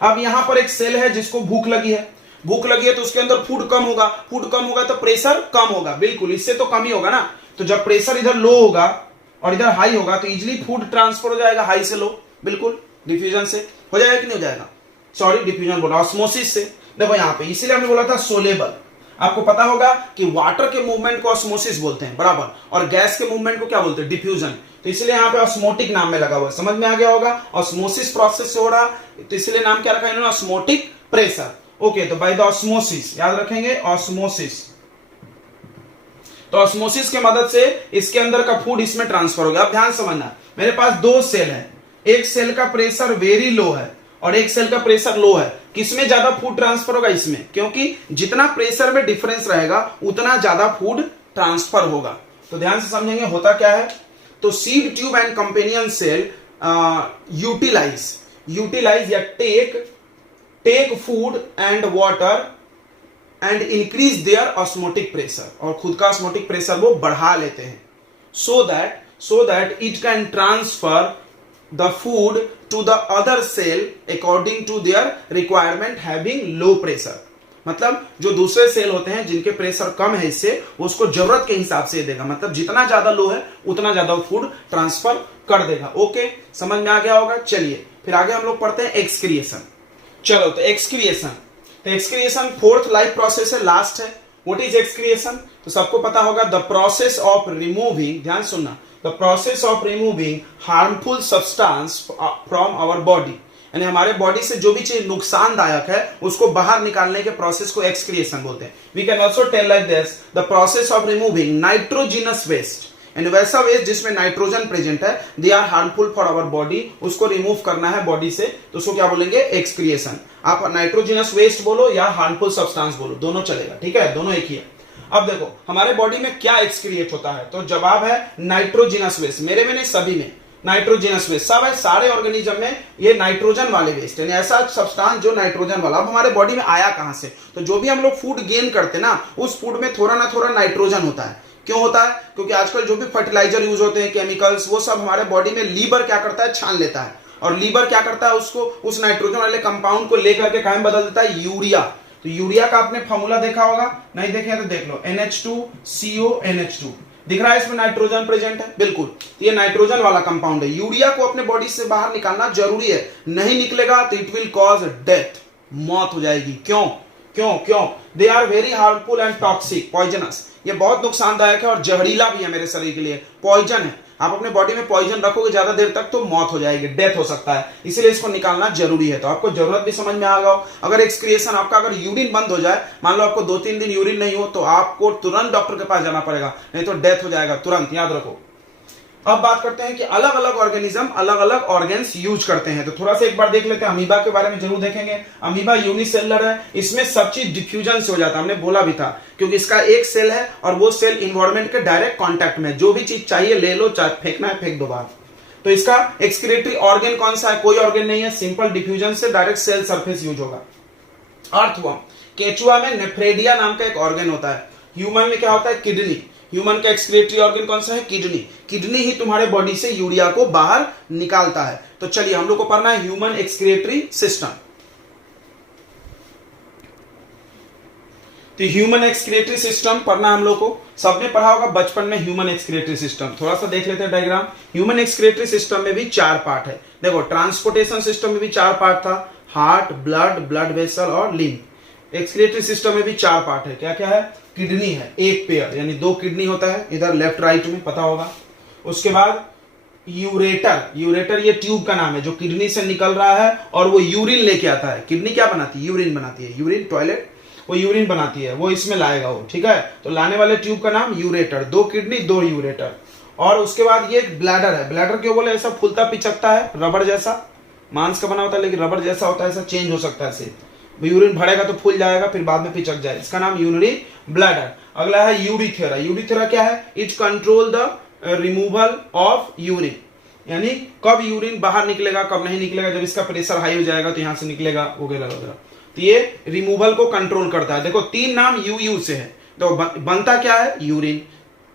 अब यहां पर एक सेल है जिसको भूख लगी है, भूख लगी है तो उसके अंदर फूड कम होगा, फूड कम होगा तो प्रेशर कम होगा, बिल्कुल इससे तो कम ही होगा ना। तो जब प्रेशर इधर लो होगा और इधर हाई होगा तो इजिली फूड ट्रांसफर हो जाएगा, हाई से लो, बिल्कुल डिफ्यूजन से हो जाएगा कि नहीं हो जाएगा? सॉरी, डिफ्यूजन बोला, ऑस्मोसिस से। देखो यहाँ पे इसीलिए हमने बोला था सोलेबल। आपको पता होगा कि वाटर के मूवमेंट को ऑस्मोसिस बोलते हैं, बराबर, और गैस के मूवमेंट को क्या बोलते हैं? डिफ्यूजन। तो इसलिए यहाँ पे ऑस्मोटिक नाम में लगा हुआ, समझ में आ गया होगा। ऑस्मोसिस प्रोसेस से हो रहा, तो इसलिए नाम क्या रखा इन्होंने? Osmotic pressure. ओके, तो बाय द ऑस्मोसिस, याद रखेंगे ऑस्मोसिस। तो ऑस्मोसिस के मदद से इसके अंदर का फूड इसमें ट्रांसफर हो गया। अब ध्यान समझना, मेरे पास 2 सेल है, एक सेल का प्रेशर वेरी लो है और एक सेल का प्रेशर लो है। किसमें ज्यादा फूड ट्रांसफर होगा? इसमें, क्योंकि जितना प्रेशर में डिफरेंस रहेगा उतना ज्यादा फूड ट्रांसफर होगा। तो ध्यान से समझेंगे होता क्या है। तो sieve tube and companion cell utilize या take food and water and increase their osmotic pressure, और खुद का ऑस्मोटिक प्रेशर वो बढ़ा लेते हैं, so that it can transfer the food to the other cell according to their requirement having low pressure. मतलब जो दूसरे सेल होते हैं जिनके प्रेशर कम है, इससे उसको जरूरत के हिसाब से देगा, मतलब जितना ज्यादा लो है उतना ज्यादा फूड ट्रांसफर कर देगा। ओके, समझ में आ गया होगा। चलिए फिर आगे हम लोग पढ़ते हैं एक्सक्रिएशन। चलो, तो एक्सक्रिएशन, तो एक्सक्रिएशन फोर्थ लाइफ प्रोसेस है, लास्ट है। What is excretion? तो सबको पता होगा, द प्रोसेस ऑफ रिमूविंग, ध्यान सुनना, the process of removing harmful substance from our body, यानी हमारे बॉडी से जो भी चीज नुकसानदायक है उसको बाहर निकालने के प्रोसेस को एक्सक्रिएशन बोलते हैं। We can also tell like this, the process of removing nitrogenous waste, यानी वैसा वेस्ट जिसमें नाइट्रोजन प्रेजेंट है, they are harmful for our body, उसको रिमूव करना है बॉडी से, तो उसको क्या बोलेंगे? एक्सक्रिएशन। आप नाइट्रोजिनस वेस्ट बोलो या हार्मफुल सब्सटेंस बोलो, दोनों चलेगा, ठीक है, दोनों एक ही है। अब देखो हमारे बॉडी में क्या एक्सक्रिएट होता है, तो जवाब है नाइट्रोजिनस वेस्ट। मेरे में नहीं, सभी में नाइट्रोजिनस वेस्ट, सब है, सारे ऑर्गेनिज्म में ये नाइट्रोजन वाले वेस्ट, यानी ऐसा सब्सटेंस जो नाइट्रोजन वाला। अब हमारे बॉडी में आया कहां से? तो जो भी हम लोग फूड गेन करते हैं ना, उस फूड में थोड़ा ना थोड़ा नाइट्रोजन होता है। क्यों होता है? क्योंकि आजकल जो भी फर्टिलाइजर यूज होते हैं, केमिकल्स, वो सब हमारे बॉडी में लीवर क्या करता है? छान लेता है, और लीवर क्या करता है? उसको, उस नाइट्रोजन वाले कंपाउंड को लेकर के कहाँ बदल देता है? यूरिया। तो यूरिया का आपने फॉर्मूला देखा होगा, नहीं देखे तो देख लो, NH2CONH2 दिख रहा है, इसमें नाइट्रोजन प्रेजेंट है, बिल्कुल, तो ये नाइट्रोजन वाला कंपाउंड है। यूरिया को अपने बॉडी से बाहर निकालना जरूरी है, नहीं निकलेगा तो इट विल कॉज डेथ, मौत हो जाएगी। क्यों क्यों क्यों? They are very harmful and toxic, poisonous, ये बहुत नुकसानदायक है और जहरीला भी है मेरे शरीर के लिए, पॉइजन है। आप अपने बॉडी में पॉइजन रखोगे ज्यादा देर तक तो मौत हो जाएगी, डेथ हो सकता है, इसलिए इसको निकालना जरूरी है। तो आपको जरूरत भी समझ में आ गया। अगर एक्सक्रिएशन आपका, अगर यूरिन बंद हो जाए, मान लो आपको 2-3 दिन यूरिन नहीं हो, तो आपको तुरंत डॉक्टर के पास जाना पड़ेगा, नहीं तो डेथ हो जाएगा तुरंत, याद रखो। अब बात करते हैं कि अलग अलग ऑर्गेनिज्म अलग अलग ऑर्गन्स यूज करते हैं, तो थोड़ा सा एक बार देख लेते हैं। अमीबा के बारे में जरूर देखेंगे। अमीबा यूनिसेलुलर है, इसमें सब चीज डिफ्यूजन से हो जाता है, हमने बोला भी था, क्योंकि इसका एक सेल है और वो सेल इन्वायरमेंट के डायरेक्ट कांटेक्ट में, जो भी चीज चाहिए ले लो, चाहे फेंकना है फेंक दो बाहर। तो इसका एक्सक्रीटरी ऑर्गन कौन सा है? कोई ऑर्गन नहीं है, सिंपल डिफ्यूजन से डायरेक्ट सेल सरफेस यूज होगा। अर्थवर्म, केचुआ में नेफ्रेडिया नाम का एक ऑर्गन होता है। ह्यूमन में क्या होता है? किडनी। ह्यूमन का एक्सक्रीटरी ऑर्गन कौन सा है? किडनी। किडनी ही तुम्हारे बॉडी से यूरिया को बाहर निकालता है। तो चलिए हम लोग को पढ़ना है ह्यूमन एक्सक्रीटरी सिस्टम। तो ह्यूमन एक्सक्रीटरी सिस्टम पढ़ना हम लोग को, सबने पढ़ा होगा बचपन में ह्यूमन एक्सक्रीटरी सिस्टम। थोड़ा सा देख लेते हैं डायग्राम। ह्यूमन एक्सक्रीटरी सिस्टम में भी 4 पार्ट है। देखो ट्रांसपोर्टेशन सिस्टम में भी 4 पार्ट था, हार्ट, ब्लड वेसल और लिंग। एक्सक्रीटरी सिस्टम में भी 4 पार्ट है। क्या क्या है? किडनी है, एक पेयर, यानी 2 किडनी होता है इधर लेफ्ट राइट में, पता होगा। उसके बाद यूरेटर, यूरेटर ये ट्यूब का नाम है जो किडनी से निकल रहा है और वो यूरिन लेके आता है। किडनी क्या बनाती है? यूरिन बनाती है, यूरिन टॉयलेट, वो यूरिन बनाती है, वो इसमें लाएगा वो, ठीक है। तो लाने वाले ट्यूब का नाम यूरेटर, 2 किडनी 2 यूरेटर। और उसके बाद ये एक ब्लैडर है। ब्लैडर क्यों बोले? ऐसा फूलता पिचकता है, रबड़ जैसा, मांस का बना होता है लेकिन रबड़ जैसा होता है, ऐसा चेंज हो सकता है से, यूरिन भरेगा तो फूल जाएगा फिर बाद में पिचक जाए, इसका नाम यूरिनरी ब्लैडर। अगला है यूरिथेरा। यूरिथेरा क्या है? It control the removal of urine, यानी कब यूरिन बाहर निकलेगा कब नहीं निकलेगा, जब इसका प्रेशर हाई हो जाएगा तो यहां से निकलेगा वगैरह वगैरह, तो ये रिमूवल को कंट्रोल करता है। देखो 3 नाम यू से है, तो बनता क्या है? यूरिन,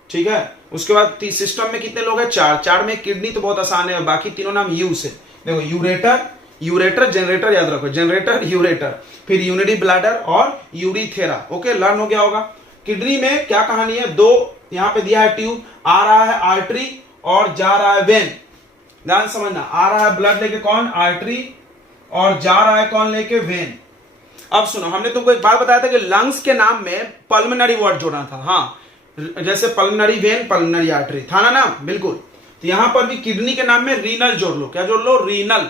ठीक है। उसके बाद सिस्टम में कितने लोग हैं? 4 में किडनी तो बहुत आसान है, बाकी तीनों नाम यू से। देखो यूरेटर जनरेटर, याद रखो, जनरेटर यूरेटर, फिर यूनिटी ब्लैडर और यूरिथेरा। ओके, लर्न हो गया होगा। किडनी में क्या कहानी है? 2 यहां पे दिया है ट्यूब, आ रहा है आर्टरी और जा रहा है वेन। ध्यान समझना, आ रहा है ब्लड लेके कौन? आर्टरी, और जा रहा है कौन लेके? वेन। अब सुनो, हमने तुमको एक बात बताया था कि लंग्स के नाम में पल्मनरी वर्ड जोड़ना था। हाँ, जैसे पल्मनरी वेन, पल्मनरी आर्टरी था ना नाम, बिल्कुल। तो यहां पर भी किडनी के नाम में रीनल जोड़ लो। क्या जोड़ लो? रीनल।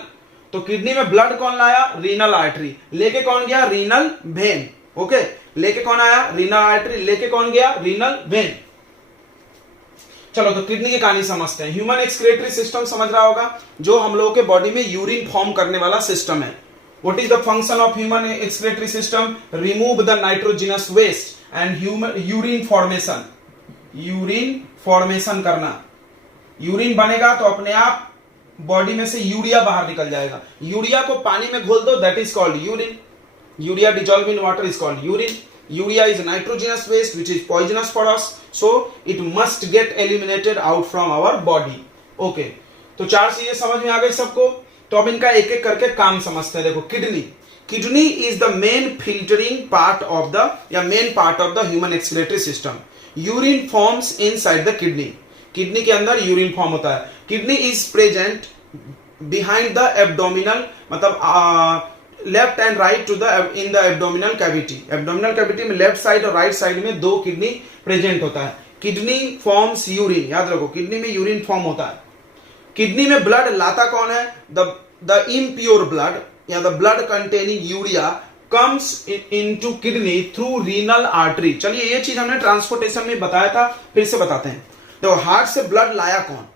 तो किडनी में ब्लड कौन लाया? Renal artery. लेके कौन गया? Renal vein. ओके, लेके कौन आया? Renal artery. लेके कौन गया? Renal vein. चलो तो किडनी की कहानी समझते हैं। ह्यूमन एक्सक्रीटरी सिस्टम समझ रहा होगा, जो हम लोगों के बॉडी में यूरिन फॉर्म करने वाला सिस्टम है। What is the function of human excretory system? Remove the nitrogenous waste and urine formation. Urine formation करना। यूरिन बनेगा तो अपने आप बॉडी में से यूरिया बाहर निकल जाएगा। यूरिया को पानी में घोल दो, that is called urine. Urea dissolve in water is called urine. Urea is nitrogenous waste which is poisonous for us, so it must get eliminated out from our body. Okay, तो 4 चीजें समझ में आ गई सबको। तो अब इनका एक एक करके काम समझते हैं। देखो kidney is the main filtering part of the, या main part of the human excretory system. Urine forms inside the kidney. Kidney के अंदर यूरिन फॉर्म होता है। Kidney is present behind the abdominal, मतलब left and right to the in the abdominal cavity. Abdominal cavity में लेफ्ट साइड और राइट साइड में दो किडनी प्रेजेंट होता है। किडनी फॉर्म्स यूरिन, याद रखो किडनी में यूरिन फॉर्म होता है। किडनी में ब्लड लाता कौन है? द इम्प्योर ब्लड या the blood containing urea comes into kidney through renal artery. चलिए ये चीज हमने ट्रांसपोर्टेशन में बताया था, फिर से बताते हैं। देखो हार्ट से ब्लड लाया कौन?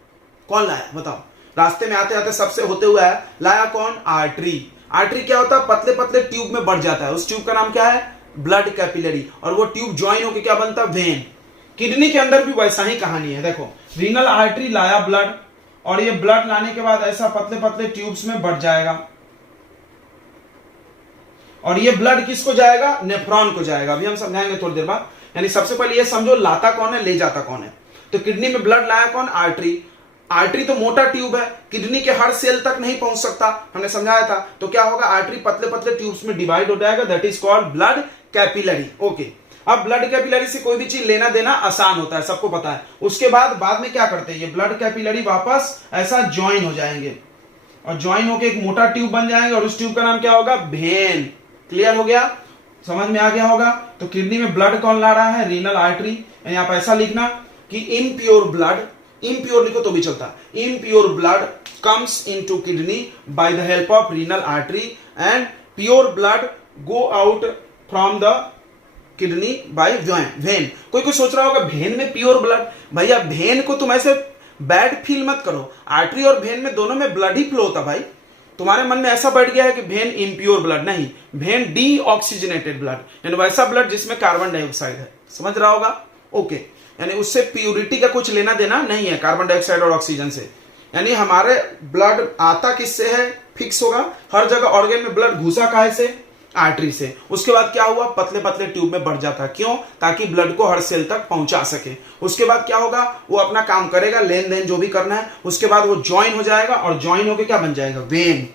कौन लाया बताओ? रास्ते में आते आते सबसे होते हुए है, लाया कौन? आर्टरी। आर्टरी क्या होता है? पतले पतले ट्यूब में बढ़ जाता है, उस ट्यूब का नाम क्या है? Blood capillary. और वो ट्यूब ज्वाइन होकर क्या बनता है? वेन। किडनी के अंदर भी वैसा ही कहानी है। देखो रीनल आर्टरी लाया ब्लड, और ये ब्लड लाने के बाद ऐसा पतले पतले ट्यूब्स में बढ़ जाएगा, और ये ब्लड किसको जाएगा? नेफ्रॉन को जाएगा। अभी हम समझाएंगे थोड़ी देर बाद। यानी सबसे पहले ये समझो लाता कौन है, ले जाता कौन है। तो किडनी में ब्लड लाया कौन? आर्टरी। आर्टरी तो मोटा ट्यूब है, किडनी के हर सेल तक नहीं पहुंच सकता, हमने समझाया था। तो क्या होगा? आर्टरी पतले पतले ट्यूब्स में डिवाइड हो जाएगा, that is called blood capillary. Okay, अब ब्लड कैपिलरी से कोई भी चीज लेना देना आसान होता है, सबको पता है। उसके बाद में क्या करते हैं? ये ब्लड कैपिलरी वापस ऐसा ज्वाइन हो जाएंगे, और ज्वाइन होकर एक मोटा ट्यूब बन जाएंगे, और उस ट्यूब का नाम क्या होगा? वेन। क्लियर हो गया? समझ में आ गया होगा? तो किडनी में ब्लड कौन ला रहा है? Renal artery. यानी आप ऐसा लिखना कि इम्प्योर ब्लड, इम्प्योर लिखो तो भी चलता है, impure blood comes into kidney by the help of renal artery and pure blood go out from the kidney by vein. कोई सोच रहा होगा वेन में प्योर ब्लड? भैया वेन को तुम ऐसे बैड फील मत करो, आर्टरी और वेन में दोनों में ब्लड ही फ्लो होता भाई। तुम्हारे मन में ऐसा बैठ गया है कि वेन इम्प्योर ब्लड, नहीं, वेन डी ऑक्सीजनेटेड ब्लड, यानी वैसा ब्लड जिसमें कार्बन डाइऑक्साइड है। समझ रहा होगा? ओके, यानी उससे प्यूरिटी का कुछ लेना देना नहीं है, कार्बन डाइऑक्साइड और ऑक्सीजन से। यानी हमारे ब्लड आता किससे है? फिक्स होगा हर जगह ऑर्गन में ब्लड घुसा काहे से? आर्टरी से। उसके बाद क्या हुआ? पतले पतले ट्यूब में बढ़ जाता है। क्यों? ताकि ब्लड को हर सेल तक पहुंचा सके। उसके बाद क्या होगा? वो अपना काम करेगा, लेन देन जो भी करना है। उसके बाद वो ज्वाइन हो जाएगा, और ज्वाइन होकर क्या बन जाएगा? वेन।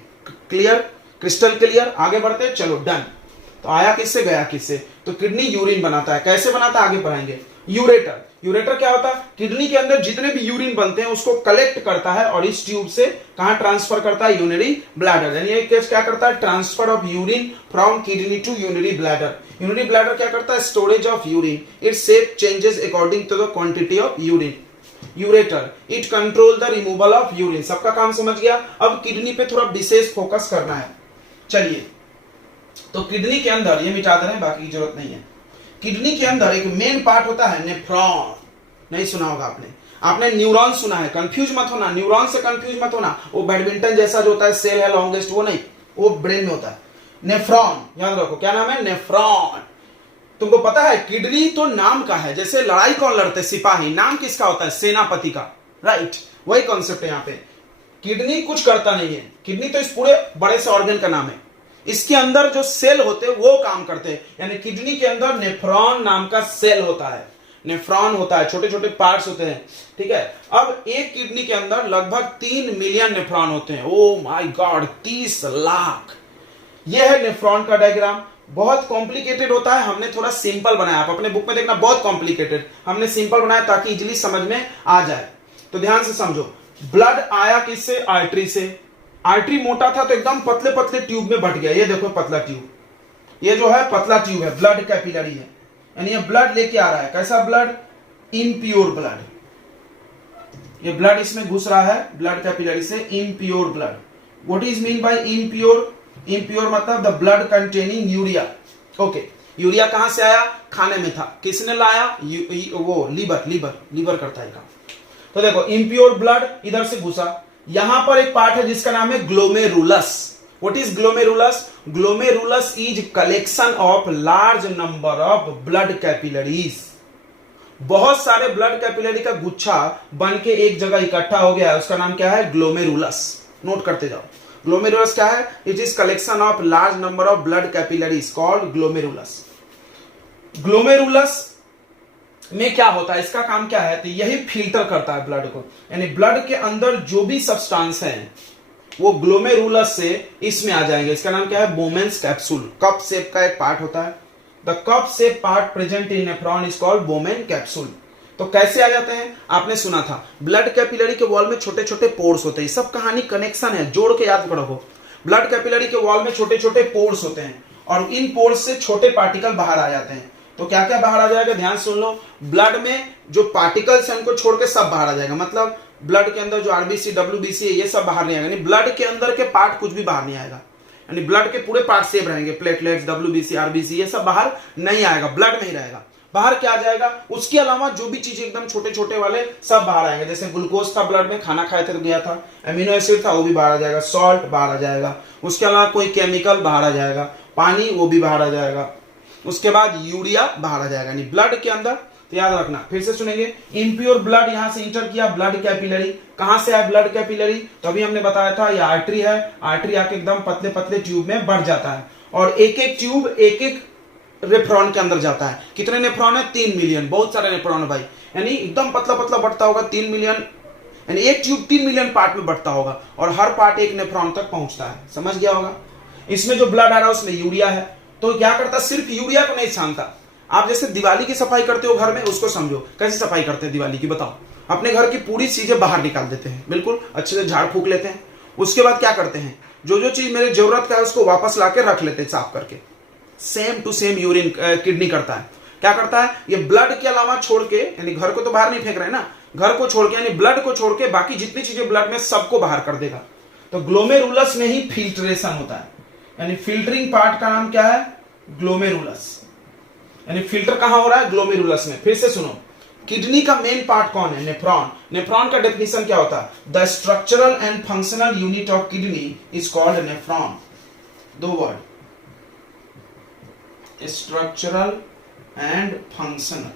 क्लियर? Crystal clear? आगे बढ़ते, चलो डन। तो आया किससे, गया किससे? तो किडनी यूरिन बनाता है। कैसे बनाता है आगे पढ़ाएंगे। यूरेटर, यूरेटर क्या होता है? किडनी के अंदर जितने भी यूरिन बनते हैं उसको कलेक्ट करता है, और इस ट्यूब से कहां ट्रांसफर करता है? Urinary bladder. यानी ये केस क्या करता है? Transfer of urine from kidney to urinary bladder. Urinary bladder क्या करता है? Storage of urine. Its shape changes according to the quantity of urine. Ureter, it control the removal of urine. सबका काम समझ गया? अब किडनी पे थोड़ा विशेष फोकस करना है। चलिए, तो किडनी के अंदर ये मिटा दे रहे हैं, बाकी की जरूरत नहीं है। किडनी के अंदर एक मेन पार्ट होता है नेफ्रॉन। नहीं सुना होगा आपने, आपने न्यूरॉन सुना है। कंफ्यूज मत होना, न्यूरॉन से कंफ्यूज मत होना। वो बैडमिंटन जैसा जो होता है, सेल है लॉन्गेस्ट, वो नहीं, वो ब्रेन में होता है। नेफ्रॉन याद रखो, क्या नाम है? नेफ्रॉन। तुमको पता है किडनी तो नाम का है, जैसे लड़ाई कौन लड़ते? सिपाही। नाम किसका होता है? सेनापति का। राइट, वही कॉन्सेप्ट है यहाँ पे। किडनी कुछ करता नहीं है, किडनी तो इस पूरे बड़े से ऑर्गन का नाम है। इसके अंदर जो सेल होते हैं वो काम करते हैं। यानी किडनी के अंदर नेफ्रॉन नाम का सेल होता है, नेफ्रॉन होता है, छोटे छोटे पार्ट्स होते हैं। ठीक है, अब एक किडनी के अंदर लगभग 3 मिलियन नेफ्रॉन होते हैं। Oh my God, 30 lakh. यह है नेफ्रॉन का डायग्राम। बहुत कॉम्प्लिकेटेड होता है, हमने थोड़ा सिंपल बनाया। आप अपने बुक में देखना, बहुत कॉम्प्लिकेटेड, हमने सिंपल बनाया ताकि इजीली समझ में आ जाए। तो ध्यान से समझो, ब्लड आया किससे? आर्टरी से। आर्टरी मोटा था तो एकदम पतले पतले ट्यूब में बट गया। ये देखो पतला ट्यूब, ये जो है पतला ट्यूब है, ब्लड कैपिलरी है। यानी ये ब्लड लेके आ रहा है। कैसा ब्लड? Impure blood. ये ब्लड इसमें घुस रहा है ब्लड कैपिलरी से, impure blood. What is mean by impure? Impure मतलब the blood containing urea. Okay, urea कहां से आया? खाने में था। किसने लाया? वो लीवर करता है काम। तो देखो इम्प्योर ब्लड इधर से घुसा, यहां पर एक पार्ट है जिसका नाम है glomerulus. What is glomerulus? Glomerulus is collection of large number of blood capillaries. बहुत सारे ब्लड कैपिलरी का गुच्छा बन के एक जगह इकट्ठा हो गया है, उसका नाम क्या है? ग्लोमेरुलस। नोट करते जाओ, ग्लोमेरुलस क्या है? It is collection of large number of blood capillaries called glomerulus. Glomerulus में क्या होता है, इसका काम क्या है? तो यही फिल्टर करता है ब्लड को। यानी ब्लड के अंदर जो भी सब्सटेंस है वो ग्लोमेरुलस से इसमें आ जाएंगे। इसका नाम क्या है? Bowman's capsule. कप शेप का एक पार्ट होता है, the cup shape part present in nephron is called Bowman capsule. तो कैसे आ जाते हैं? आपने सुना था ब्लड कैपिलरी के वॉल में छोटे छोटे पोर्स होते हैं। सब कहानी कनेक्शन है, जोड़ के याद रखो। ब्लड कैपिलरी के वॉल में छोटे छोटे पोर्स होते हैं और इन पोर्स से छोटे पार्टिकल बाहर आ जाते हैं। तो क्या क्या बाहर आ जाएगा, ध्यान सुन लो। ब्लड में जो पार्टिकल्स हैं उनको छोड़ के सब बाहर आ जाएगा। मतलब ब्लड के अंदर जो आरबीसी डब्ल्यूबीसी है ये सब बाहर नहीं आएगा, यानी ब्लड के अंदर के पार्ट कुछ भी बाहर नहीं आएगा, यानी ब्लड के पूरे पार्ट सेम रहेंगे। प्लेटलेट्स, डब्ल्यूबीसी, आरबीसी ये सब बाहर नहीं आएगा, ब्लड में ही रहेगा। बाहर क्या आ जाएगा, उसके अलावा जो भी चीजें एकदम छोटे छोटे वाले सब बाहर आएंगे। जैसे ग्लूकोज था ब्लड में, खाना खाए थे तो गया था, अमीनो एसिड था वो भी बाहर आ जाएगा, सॉल्ट बाहर आ जाएगा, उसके अलावा कोई केमिकल बाहर आ जाएगा, पानी वो भी बाहर आ जाएगा, उसके बाद यूरिया बाहर आ जाएगा, यानी ब्लड के अंदर। तो याद रखना, फिर से सुनेंगे। इम्प्योर ब्लड यहां से इंटर किया, ब्लड कैपिलरी। कहां से आया ब्लड कैपिलरी, तो अभी हमने बताया था ये आर्टरी है, आर्टरी आके एकदम पतले पतले ट्यूब में बढ़ जाता है और एक एक ट्यूब एक एक नेफ्रॉन के अंदर जाता है। कितने नेफ्रॉन है, 3 मिलियन, बहुत सारे नेफ्रॉन है भाई, यानी एकदम पतला पतला बढ़ता होगा, 3 मिलियन, यानी एक ट्यूब 3 मिलियन पार्ट में बढ़ता होगा और हर पार्ट एक नेफ्रॉन तक पहुंचता है। समझ गया होगा। इसमें जो ब्लड आ रहा है उसमें यूरिया है, तो क्या करता, सिर्फ यूरिया को नहीं छानता। आप जैसे दिवाली की सफाई करते हो घर में, उसको समझो कैसे सफाई करते हैं दिवाली की, बताओ। अपने घर की पूरी चीजें बाहर निकाल देते हैं, बिल्कुल अच्छे से झाड़ फूक लेते हैं। उसके बाद क्या करते हैं, जो जो चीज मेरे जरूरत का है उसको वापस लाके रख लेते हैं साफ करके। Same to same urine kidney करता है। क्या करता है, ये ब्लड के अलावा छोड़ के, यानी घर को तो बाहर नहीं फेंक रहे ना, घर को छोड़ के यानी ब्लड को छोड़ के बाकी जितनी चीजें ब्लड में सबको बाहर कर देगा। तो ग्लोमेरुलस में ही फिल्ट्रेशन होता है, यानी फिल्टरिंग पार्ट का नाम क्या है, ग्लोमेरुलस, यानी फिल्टर कहां हो रहा है, ग्लोमेरुलस में। फिर से सुनो, किडनी का मेन पार्ट कौन है, नेफ्रॉन। नेफ्रॉन का डेफिनेशन क्या होता है, the structural and functional unit of kidney is called nephron. 2 word, structural and functional.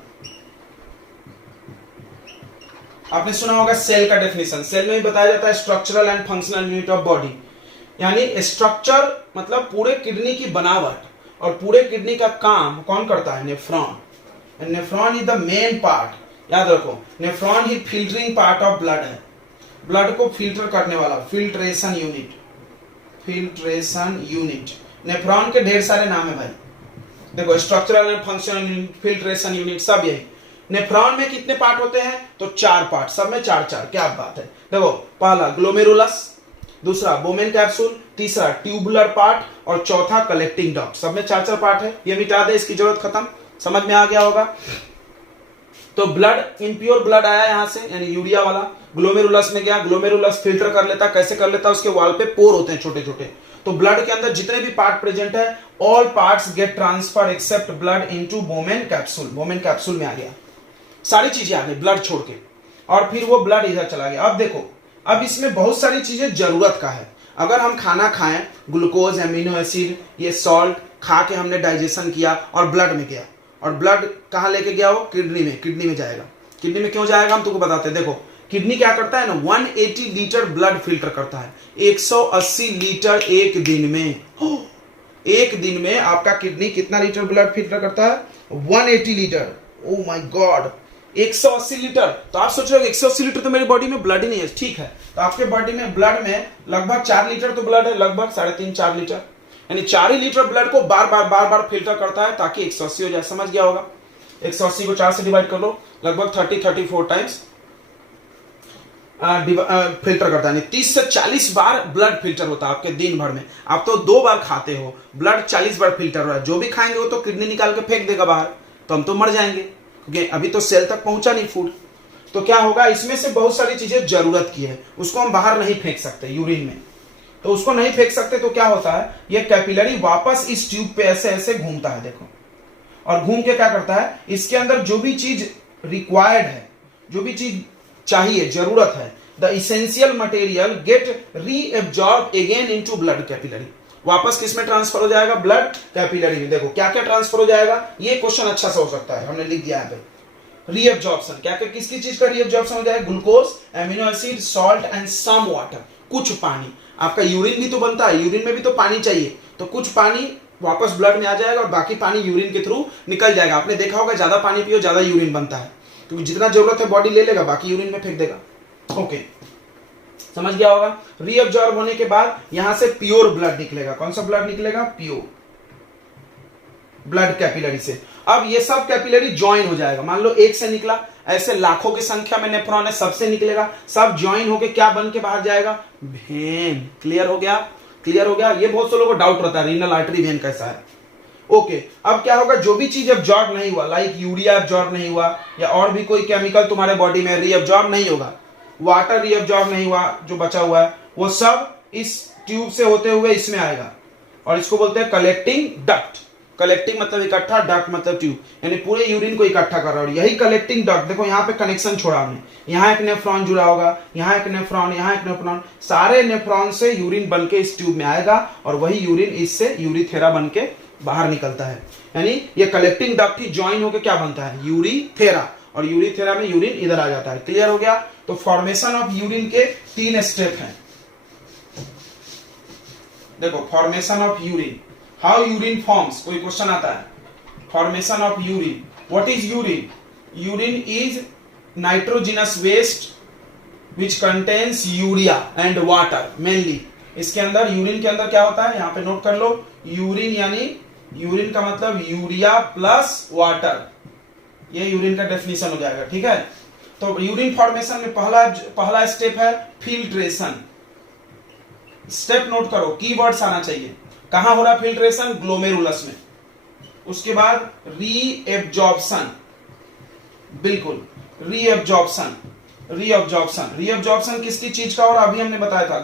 आपने सुना होगा सेल का डेफिनेशन, सेल में भी बताया जाता है structural and functional unit of body, यानी स्ट्रक्चर मतलब पूरे किडनी की बनावट और पूरे किडनी का काम कौन करता है, nephron. Nephron is the main part, याद रखो, nephron he filtering part of blood है, ब्लड को फिल्टर करने वाला, filtration unit, filtration unit. Nephron के ढेर सारे नाम है भाई, देखो structural and functional unit, filtration unit, सब यही। नेफ्रॉन में कितने पार्ट होते हैं, तो 4 पार्ट, सब में 4-4, क्या बात है। देखो पहला ग्लोमेरुलस, दूसरा बोमेन कैप्सूल, तीसरा ट्यूबुलर पार्ट और चौथा कलेक्टिंग डक्ट। सब में 4-4 पार्ट है, ये मिटा दे, इसकी जरूरत खत्म। समझ में आ गया होगा। तो ब्लड, इम्प्योर ब्लड आया यहां से, यानी यूरिया वाला, ग्लोमेरुलस में गया, ग्लोमेरुलस फिल्टर कर लेता, कैसे कर लेता, उसके वॉल पे पोर होते हैं छोटे छोटे। तो ब्लड के अंदर जितने भी पार्ट प्रेजेंट है, all parts get transfer except blood into Bowman capsule. Bowman capsule में आ गया, सारी चीजें आ गई ब्लड छोड़ के, और फिर वो ब्लड इधर चला गया। अब देखो, अब इसमें बहुत सारी चीजें जरूरत का है। अगर हम खाना खाएं, ग्लूकोज, एमिनो एसिड, ये सॉल्ट खा के हमने डाइजेशन किया और ब्लड में गया, और ब्लड कहां लेके गया, वो किडनी में, किडनी में जाएगा। किडनी में क्यों जाएगा हम तुमको बताते हैं। देखो किडनी क्या करता है ना, 180 लीटर ब्लड फिल्टर करता है, 180 लीटर एक दिन में। एक दिन में आपका किडनी कितना लीटर ब्लड फिल्टर करता है, 180 litre. Oh my God, 180 litre. तो आप सोच रहे हो 180 लीटर तो मेरी बॉडी में ब्लड ही नहीं है, ठीक है। तो आपके बॉडी में ब्लड में लगभग 4 लीटर तो ब्लड है, लगभग 3.5-4 लीटर, यानी 4 ही लीटर ब्लड को बार बार फिल्टर करता है ताकि 180 हो जाए। समझ गया होगा। 180 को 4 से डिवाइड कर लो, लगभग 34 टाइम्स फिल्टर करता है, 30 से 40 बार ब्लड फिल्टर होता है आपके दिन भर में। आप तो 2 बार खाते हो, ब्लड 40 बार फिल्टर हो रहा है। जो भी खाएंगे वो तो किडनी निकाल के फेंक देगा बाहर, तो हम तो मर जाएंगे, क्योंकि अभी तो सेल तक पहुंचा नहीं फूड। तो क्या होगा, इसमें से बहुत सारी चीजें जरूरत की है, उसको हम बाहर नहीं फेंक सकते यूरिन में। तो उसको नहीं फेंक सकते तो क्या होता है, ये कैपिलरी वापस इस ट्यूब पे ऐसे ऐसे घूमता है, देखो, और घूम के क्या करता है, इसके अंदर जो भी चीज रिक्वायर्ड है, जो भी चीज चाहिए, जरूरत है, the essential material get reabsorb again into blood capillary. वापस किस में ट्रांसफर हो जाएगा, ब्लड कैपिलरी में। देखो क्या क्या ट्रांसफर हो जाएगा, ये क्वेश्चन अच्छा सा हो सकता है, हमने लिख दिया यहाँ पे। रीएब्जॉर्प्शन, क्या क्या किसकी चीज का रीएब्जॉर्प्शन हो जाएगा, glucose, amino acid, salt and some water, कुछ पानी। आपका यूरिन भी तो बनता है, यूरिन में भी तो पानी चाहिए, तो कुछ पानी वापस ब्लड में आ जाएगा और बाकी पानी यूरिन के थ्रू निकल जाएगा। आपने देखा होगा ज्यादा पानी पियो ज्यादा यूरिन बनता है, तो जितना जरूरत है बॉडी ले लेगा, बाकी यूरिन में फेंक देगा। ओके, समझ गया होगा। रीअब्जॉर्ब होने के बाद यहां से प्योर ब्लड निकलेगा। कौन सा ब्लड निकलेगा, प्योर ब्लड कैपिलरी से। अब ये सब कैपिलरी ज्वाइन हो जाएगा, मान लो एक से निकला, ऐसे लाखों की संख्या में नेफ्रॉन है, सबसे निकलेगा, सब ज्वाइन होके क्या बन के बाहर जाएगा, वेन। क्लियर हो गया। क्लियर हो गया? ये बहुत से लोगों को डाउट रहता है रीनल आर्टरी वेन कैसा है। ओके, अब क्या होगा, जो भी चीज एब्जॉर्ब नहीं हुआ, लाइक यूरिया एब्जॉर्ब नहीं हुआ या और भी कोई केमिकल तुम्हारे बॉडी में रीअब्जॉर्ब नहीं होगा, वाटर रीअब्जॉर्ब नहीं हुआ, जो बचा हुआ है वो सब इस ट्यूब से होते हुए इसमें आएगा और इसको बोलते हैं कलेक्टिंग डक्ट। कलेक्टिंग मतलब इकट्ठा, डक्ट मतलब ट्यूब, यानी पूरे यूरिन को इकट्ठा कर रहा है। और यही कलेक्टिंग डक्ट, देखो यहाँ पे कनेक्शन छोड़ा हमने, यहाँ एक नेफ्रॉन जुड़ा होगा, यहाँ एक नेफ्रॉन, यहाँ एक नेफ्रॉन, सारे नेफ्रॉन से यूरिन बनके इस ट्यूब में आएगा और वही यूरिन इससे यूरिथेरा बनके बाहर निकलता है। यानी ये कलेक्टिंग डक्ट ही ज्वाइन होकर क्या बनता है, यूरिथेरा, और यूरिथेरा में यूरिन इधर आ जाता है। क्लियर हो गया? तो फॉर्मेशन ऑफ यूरिन के 3 स्टेप हैं। देखो, formation of urine, how urine forms, कोई क्वेश्चन आता है, formation of urine, what is urine? Urine is nitrogenous waste which contains urea and water mainly. इसके अंदर, यूरिन के अंदर क्या होता है, यहां पे नोट कर लो, यूरिन यानी यूरिन का मतलब यूरिया प्लस वाटर, ये यूरिन का डेफिनेशन हो जाएगा। ठीक है, तो यूरिन फॉर्मेशन में पहला स्टेप है फिल्ट्रेशन। स्टेप नोट करो, कीवर्ड्स आना चाहिए। कहां हो रहा फिल्ट्रेशन? ग्लोमेरुलस में। उसके बाद रीएब्जॉर्प्शन, बिल्कुल रीएब्जॉर्प्शन। रीएब्जॉर्प्शन किसकी चीज का हो रहा? अभी हमने बताया था,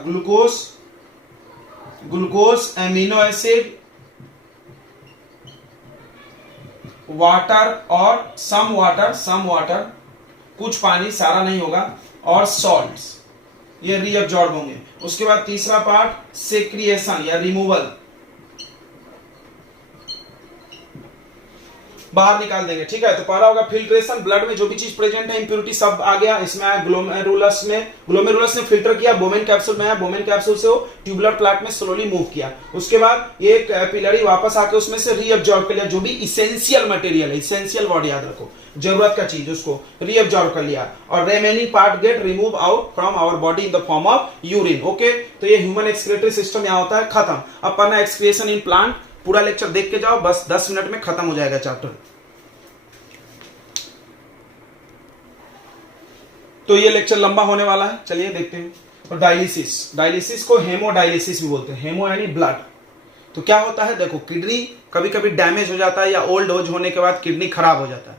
ग्लूकोज, एमिनो एसिड, वाटर और सम वाटर, कुछ पानी, सारा नहीं होगा, और सॉल्ट्स, ये रीअब्जॉर्ब होंगे। उसके बाद तीसरा पार्ट सेक्रिएशन या रिमूवल, बाहर निकाल देंगे। ठीक है, तो पहला होगा फिल्ट्रेशन, ब्लड में जो भी चीज प्रेजेंट है, इंप्योरिटी सब आ गया, इसमें आया ग्लोमेरुलस ने फिल्टर किया, बोमेन कैप्सूल में आया, बोमेन कैप्सूल से वो ट्यूबुलर प्लेट में स्लोली मूव किया। उसके बाद ये कैपिलरी वापस आके उसमें से रीअब्जॉर्ब कर लिया, जो भी इसेंशियल मटेरियल है, इसेंशियल वर्ड याद रखो, जरूरत का चीज, उसको रीअब्जॉर्ब कर लिया, और remaining part get remove out from our body in the form of urine. Okay, तो ये ह्यूमन एक्सक्रीटरी सिस्टम यहाँ होता है, खत्म। अब पढ़ना एक्सक्रिएशन इन प्लांट, पूरा लेक्चर देख के जाओ, बस 10 मिनट में खत्म हो जाएगा चैप्टर। तो ये लेक्चर लंबा होने वाला है, चलिए देखते हैं। और डायलिसिस को हेमोडायलिसिस भी बोलते हैं, हेमो यानी ब्लड। तो क्या होता है, देखो, किडनी कभी कभी डैमेज हो जाता है या ओल्ड एज होने के बाद किडनी खराब हो जाता है।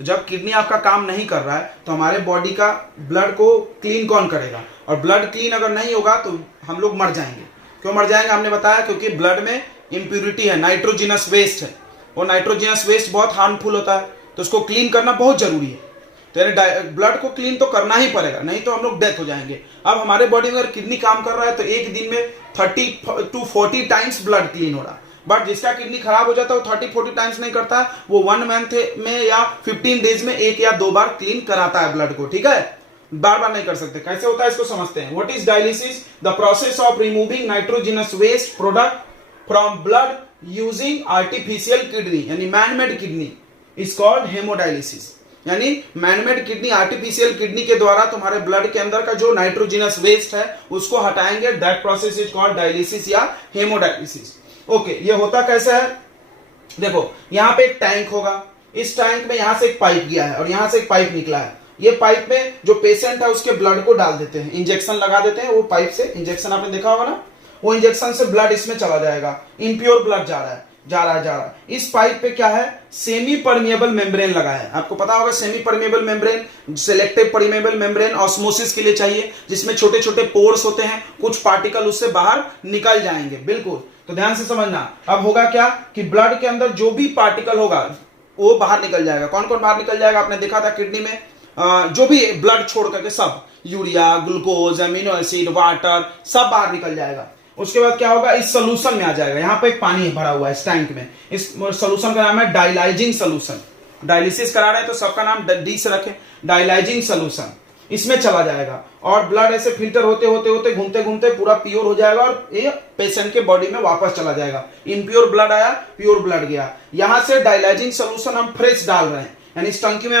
तो जब किडनी आपका काम नहीं कर रहा है तो हमारे बॉडी का ब्लड को क्लीन कौन करेगा? और ब्लड क्लीन अगर नहीं होगा तो हम लोग मर जाएंगे। क्यों मर जाएंगे? हमने बताया क्योंकि ब्लड में इंप्यूरिटी है, नाइट्रोजिनस वेस्ट है, वो नाइट्रोजिनस वेस्ट बहुत हार्मफुल होता है, तो उसको क्लीन करना बहुत जरूरी है। तो यानी ब्लड को क्लीन तो करना ही पड़ेगा, नहीं तो हम लोग डेथ हो जाएंगे। अब हमारे बॉडी में अगर किडनी काम कर रहा है तो एक दिन में 30 to 40 टाइम्स ब्लड क्लीन हो रहा है, बट जिसका किडनी खराब हो जाता है वो 30-40 टाइम्स नहीं करता है, वो 1 मंथ में या 15 डेज में 1 या 2 बार क्लीन कराता है ब्लड को। ठीक है, बार बार नहीं कर सकते। कैसे होता है इसको समझते हैं। What is dialysis? The process of removing nitrogenous waste product from blood using artificial kidney, यानी manmade kidney, is called haemodialysis. यानी मैनमेड किडनी, आर्टिफिशियल किडनी के द्वारा तुम्हारे ब्लड के अंदर का जो नाइट्रोजिनस वेस्ट है उसको हटाएंगे, that process is called dialysis या हेमोडायलिसिस। ओके, ये होता कैसे है? देखो, यहाँ पे एक टैंक होगा, इस टैंक में यहां से एक पाइप गया है और यहां से एक पाइप निकला है। ये पाइप में जो पेशेंट है उसके ब्लड को डाल देते हैं, इंजेक्शन लगा देते हैं, वो पाइप से इंजेक्शन आपने देखा होगा ना, वो इंजेक्शन से ब्लड इसमें चला जाएगा, इम्प्योर ब्लड जा रहा है। इस पाइप पे क्या है? सेमी परमिएबल मेम्ब्रेन लगा है। आपको पता होगा semi permeable membrane, selective permeable membrane osmosis के लिए चाहिए, जिसमें छोटे छोटे पोर्स होते हैं, कुछ पार्टिकल उससे बाहर निकल जाएंगे। बिल्कुल, तो ध्यान से समझना। अब होगा क्या कि ब्लड के अंदर जो भी पार्टिकल होगा वो बाहर निकल जाएगा। कौन कौन बाहर निकल जाएगा? आपने देखा था किडनी में जो भी ब्लड छोड़ करके सब, urea, glucose, amino acid, water, सब बाहर निकल जाएगा। उसके बाद क्या होगा? इस सोल्यूशन में आ जाएगा। यहाँ पे एक पानी भरा हुआ है इस टैंक में, इस सोल्यूशन का नाम है डायलाइजिंग सोल्यूशन। डायलिसिस करा रहे हैं तो सबका नाम डी से रखें, डायलाइजिंग सोल्यूशन। इसमें चला जाएगा और ब्लड ऐसे फिल्टर होते होते होते घूमते घूमते पूरा प्योर हो जाएगा और ये पेशेंट के बॉडी में वापस चला जाएगा। इम्प्योर ब्लड आया, प्योर ब्लड गया। यहां से डायलाइजिंग सोल्यूशन हम फ्रेश डाल रहे हैं, यानी इस टंकी में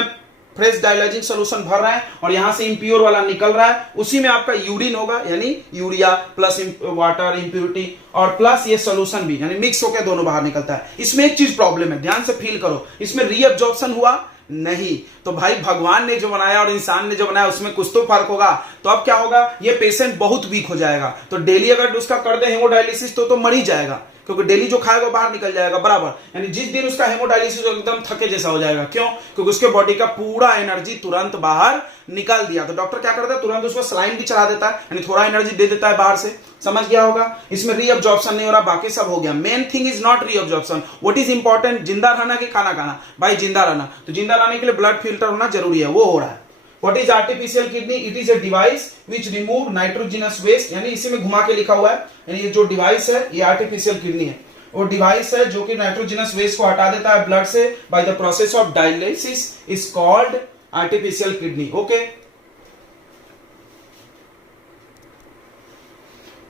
फ्रेश डायलाइजिंग सोल्यूशन भर रहा है और यहां से इंप्योर वाला निकल रहा है। उसी में आपका यूरिन होगा, यानी यूरिया प्लस वाटर इंप्योरिटी और प्लस ये सोल्यूशन भी, यानी मिक्स होकर दोनों बाहर निकलता है। इसमें एक चीज प्रॉब्लम है, ध्यान से फील करो। इसमें रीअब्जॉर्प्शन हुआ नहीं। तो भाई भगवान ने जो बनाया और इंसान ने जो बनाया उसमें कुछ तो फर्क होगा। तो अब क्या होगा, ये पेशेंट बहुत वीक हो जाएगा। तो डेली अगर उसका कर दे हेमोडायलिसिस तो मर ही जाएगा, क्योंकि डेली जो खाएगा बाहर निकल जाएगा बराबर। यानी जिस दिन उसका हेमोडायलिसिस एकदम थके जैसा हो जाएगा। क्यों? क्योंकि उसके बॉडी का पूरा एनर्जी तुरंत बाहर निकाल दिया। तो डॉक्टर क्या करता है, तुरंत उसको सलाइन भी चला देता है, यानी थोड़ा एनर्जी दे देता है बाहर से। समझ गया होगा? इसमें रीअब्जॉर्प्शन नहीं हो रहा, बाकी सब हो गया। Main thing is not reabsorption, what is important, जिंदा रहना कि खाना खाना? भाई जिंदा रहना। तो जिंदा रहने के लिए ब्लड फिल्टर होना जरूरी है, वो हो रहा है। What is artificial kidney? It is a device which remove nitrogenous waste, यानी इसी में घुमा के लिखा हुआ है, यानी ये जो डिवाइस है ये आर्टिफिशियल किडनी है। वो डिवाइस है जो कि नाइट्रोजनस वेस्ट को हटा देता है ब्लड से by the process of dialysis, is called artificial kidney. Okay,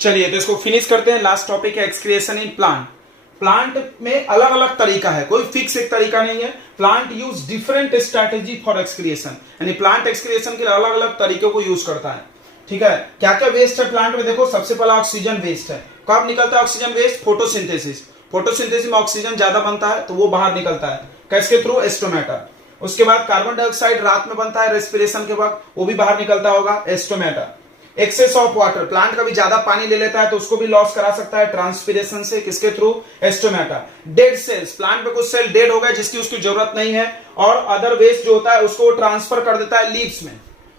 चलिए तो इसको फिनिश करते हैं। लास्ट टॉपिक है एक्सक्रिएशन इन प्लांट। प्लांट में अलग अलग तरीका है, कोई फिक्स एक तरीका नहीं है। Plant use different strategy for excretion, यानी प्लांट एक्सक्रिएशन के लिए अलग अलग तरीकों को यूज करता है। ठीक है, क्या क्या वेस्ट है प्लांट में? देखो, सबसे पहला ऑक्सीजन वेस्ट है। कब निकलता है ऑक्सीजन वेस्ट? फोटोसिंथेसिस। फोटोसिंथेसिस में ऑक्सीजन ज्यादा बनता है तो वो बाहर निकलता है, कैसके थ्रू? एस्टोमेटा। उसके बाद कार्बन डाइऑक्साइड रात में बनता है रेस्पिरेशन के वक्त, वो भी बाहर निकलता होगा, stomata. Excess of water, plant कभी ज्यादा पानी ले लेता है तो उसको भी लॉस करा सकता है ट्रांसपिरेशन से, किसके through? Stomata. Dead cells, plant में कुछ सेल डेड हो गए जिसकी उसकी जरूरत नहीं है, और अदर वेस्ट जो होता है उसको ट्रांसफर कर देता है लीव्स में,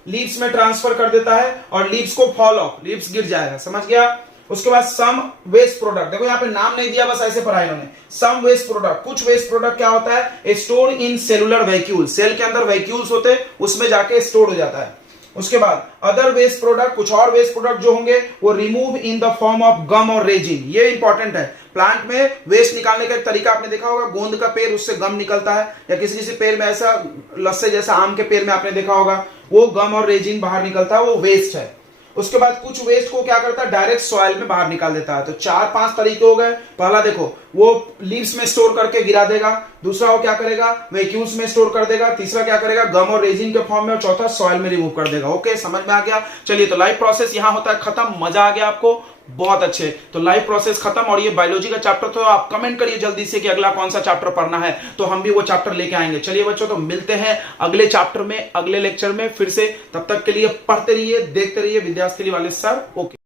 लीव्स में ट्रांसफर कर देता है, और लीव्स को फॉल ऑफ, लीव्स गिर जाएगा। समझ गया? उसके बाद सम वेस्ट प्रोडक्ट, देखो यहाँ पे नाम नहीं दिया, बस ऐसे पढ़ा इन्होंने। सम वेस्ट प्रोडक्ट, कुछ वेस्ट प्रोडक्ट क्या होता है? Store in cellular vacuole, cell के अंदर वैक्यूल्स होते हैं, उसमें जाके स्टोर हो जाता है। उसके बाद अदर वेस्ट प्रोडक्ट, कुछ और वेस्ट प्रोडक्ट जो होंगे वो remove in the form of gum और रेजिन। ये इंपॉर्टेंट है। प्लांट में वेस्ट निकालने का एक तरीका आपने देखा होगा, गोंद का पेड़, उससे गम निकलता है, या किसी किसी पेड़ में ऐसा लस्से जैसा आम के पेड़ में आपने देखा होगा, वो गम और रेजिन बाहर निकलता है, वो वेस्ट है। उसके बाद कुछ वेस्ट को क्या करता है? डायरेक्ट सॉइल में बाहर निकाल देता है। तो 4-5 तरीके हो गए। पहला देखो, वो लीव्स में स्टोर करके गिरा देगा। दूसरा वो क्या करेगा? वैक्यूल्स में स्टोर कर देगा। तीसरा क्या करेगा? गम और रेजिन के फॉर्म में। और चौथा सॉइल में रिमूव कर देगा। ओके, समझ में आ गया? चलिए, तो लाइफ प्रोसेस यहां होता है खत्म। मजा आ गया आपको? बहुत अच्छे। तो लाइफ प्रोसेस खत्म, और ये बायोलॉजी का चैप्टर, तो आप कमेंट करिए जल्दी से कि अगला कौन सा चैप्टर पढ़ना है, तो हम भी वो चैप्टर लेके आएंगे। चलिए बच्चों, तो मिलते हैं अगले चैप्टर में, अगले लेक्चर में फिर से। तब तक के लिए पढ़ते रहिए, देखते रहिए विद्यार्थी वाले सर। ओके।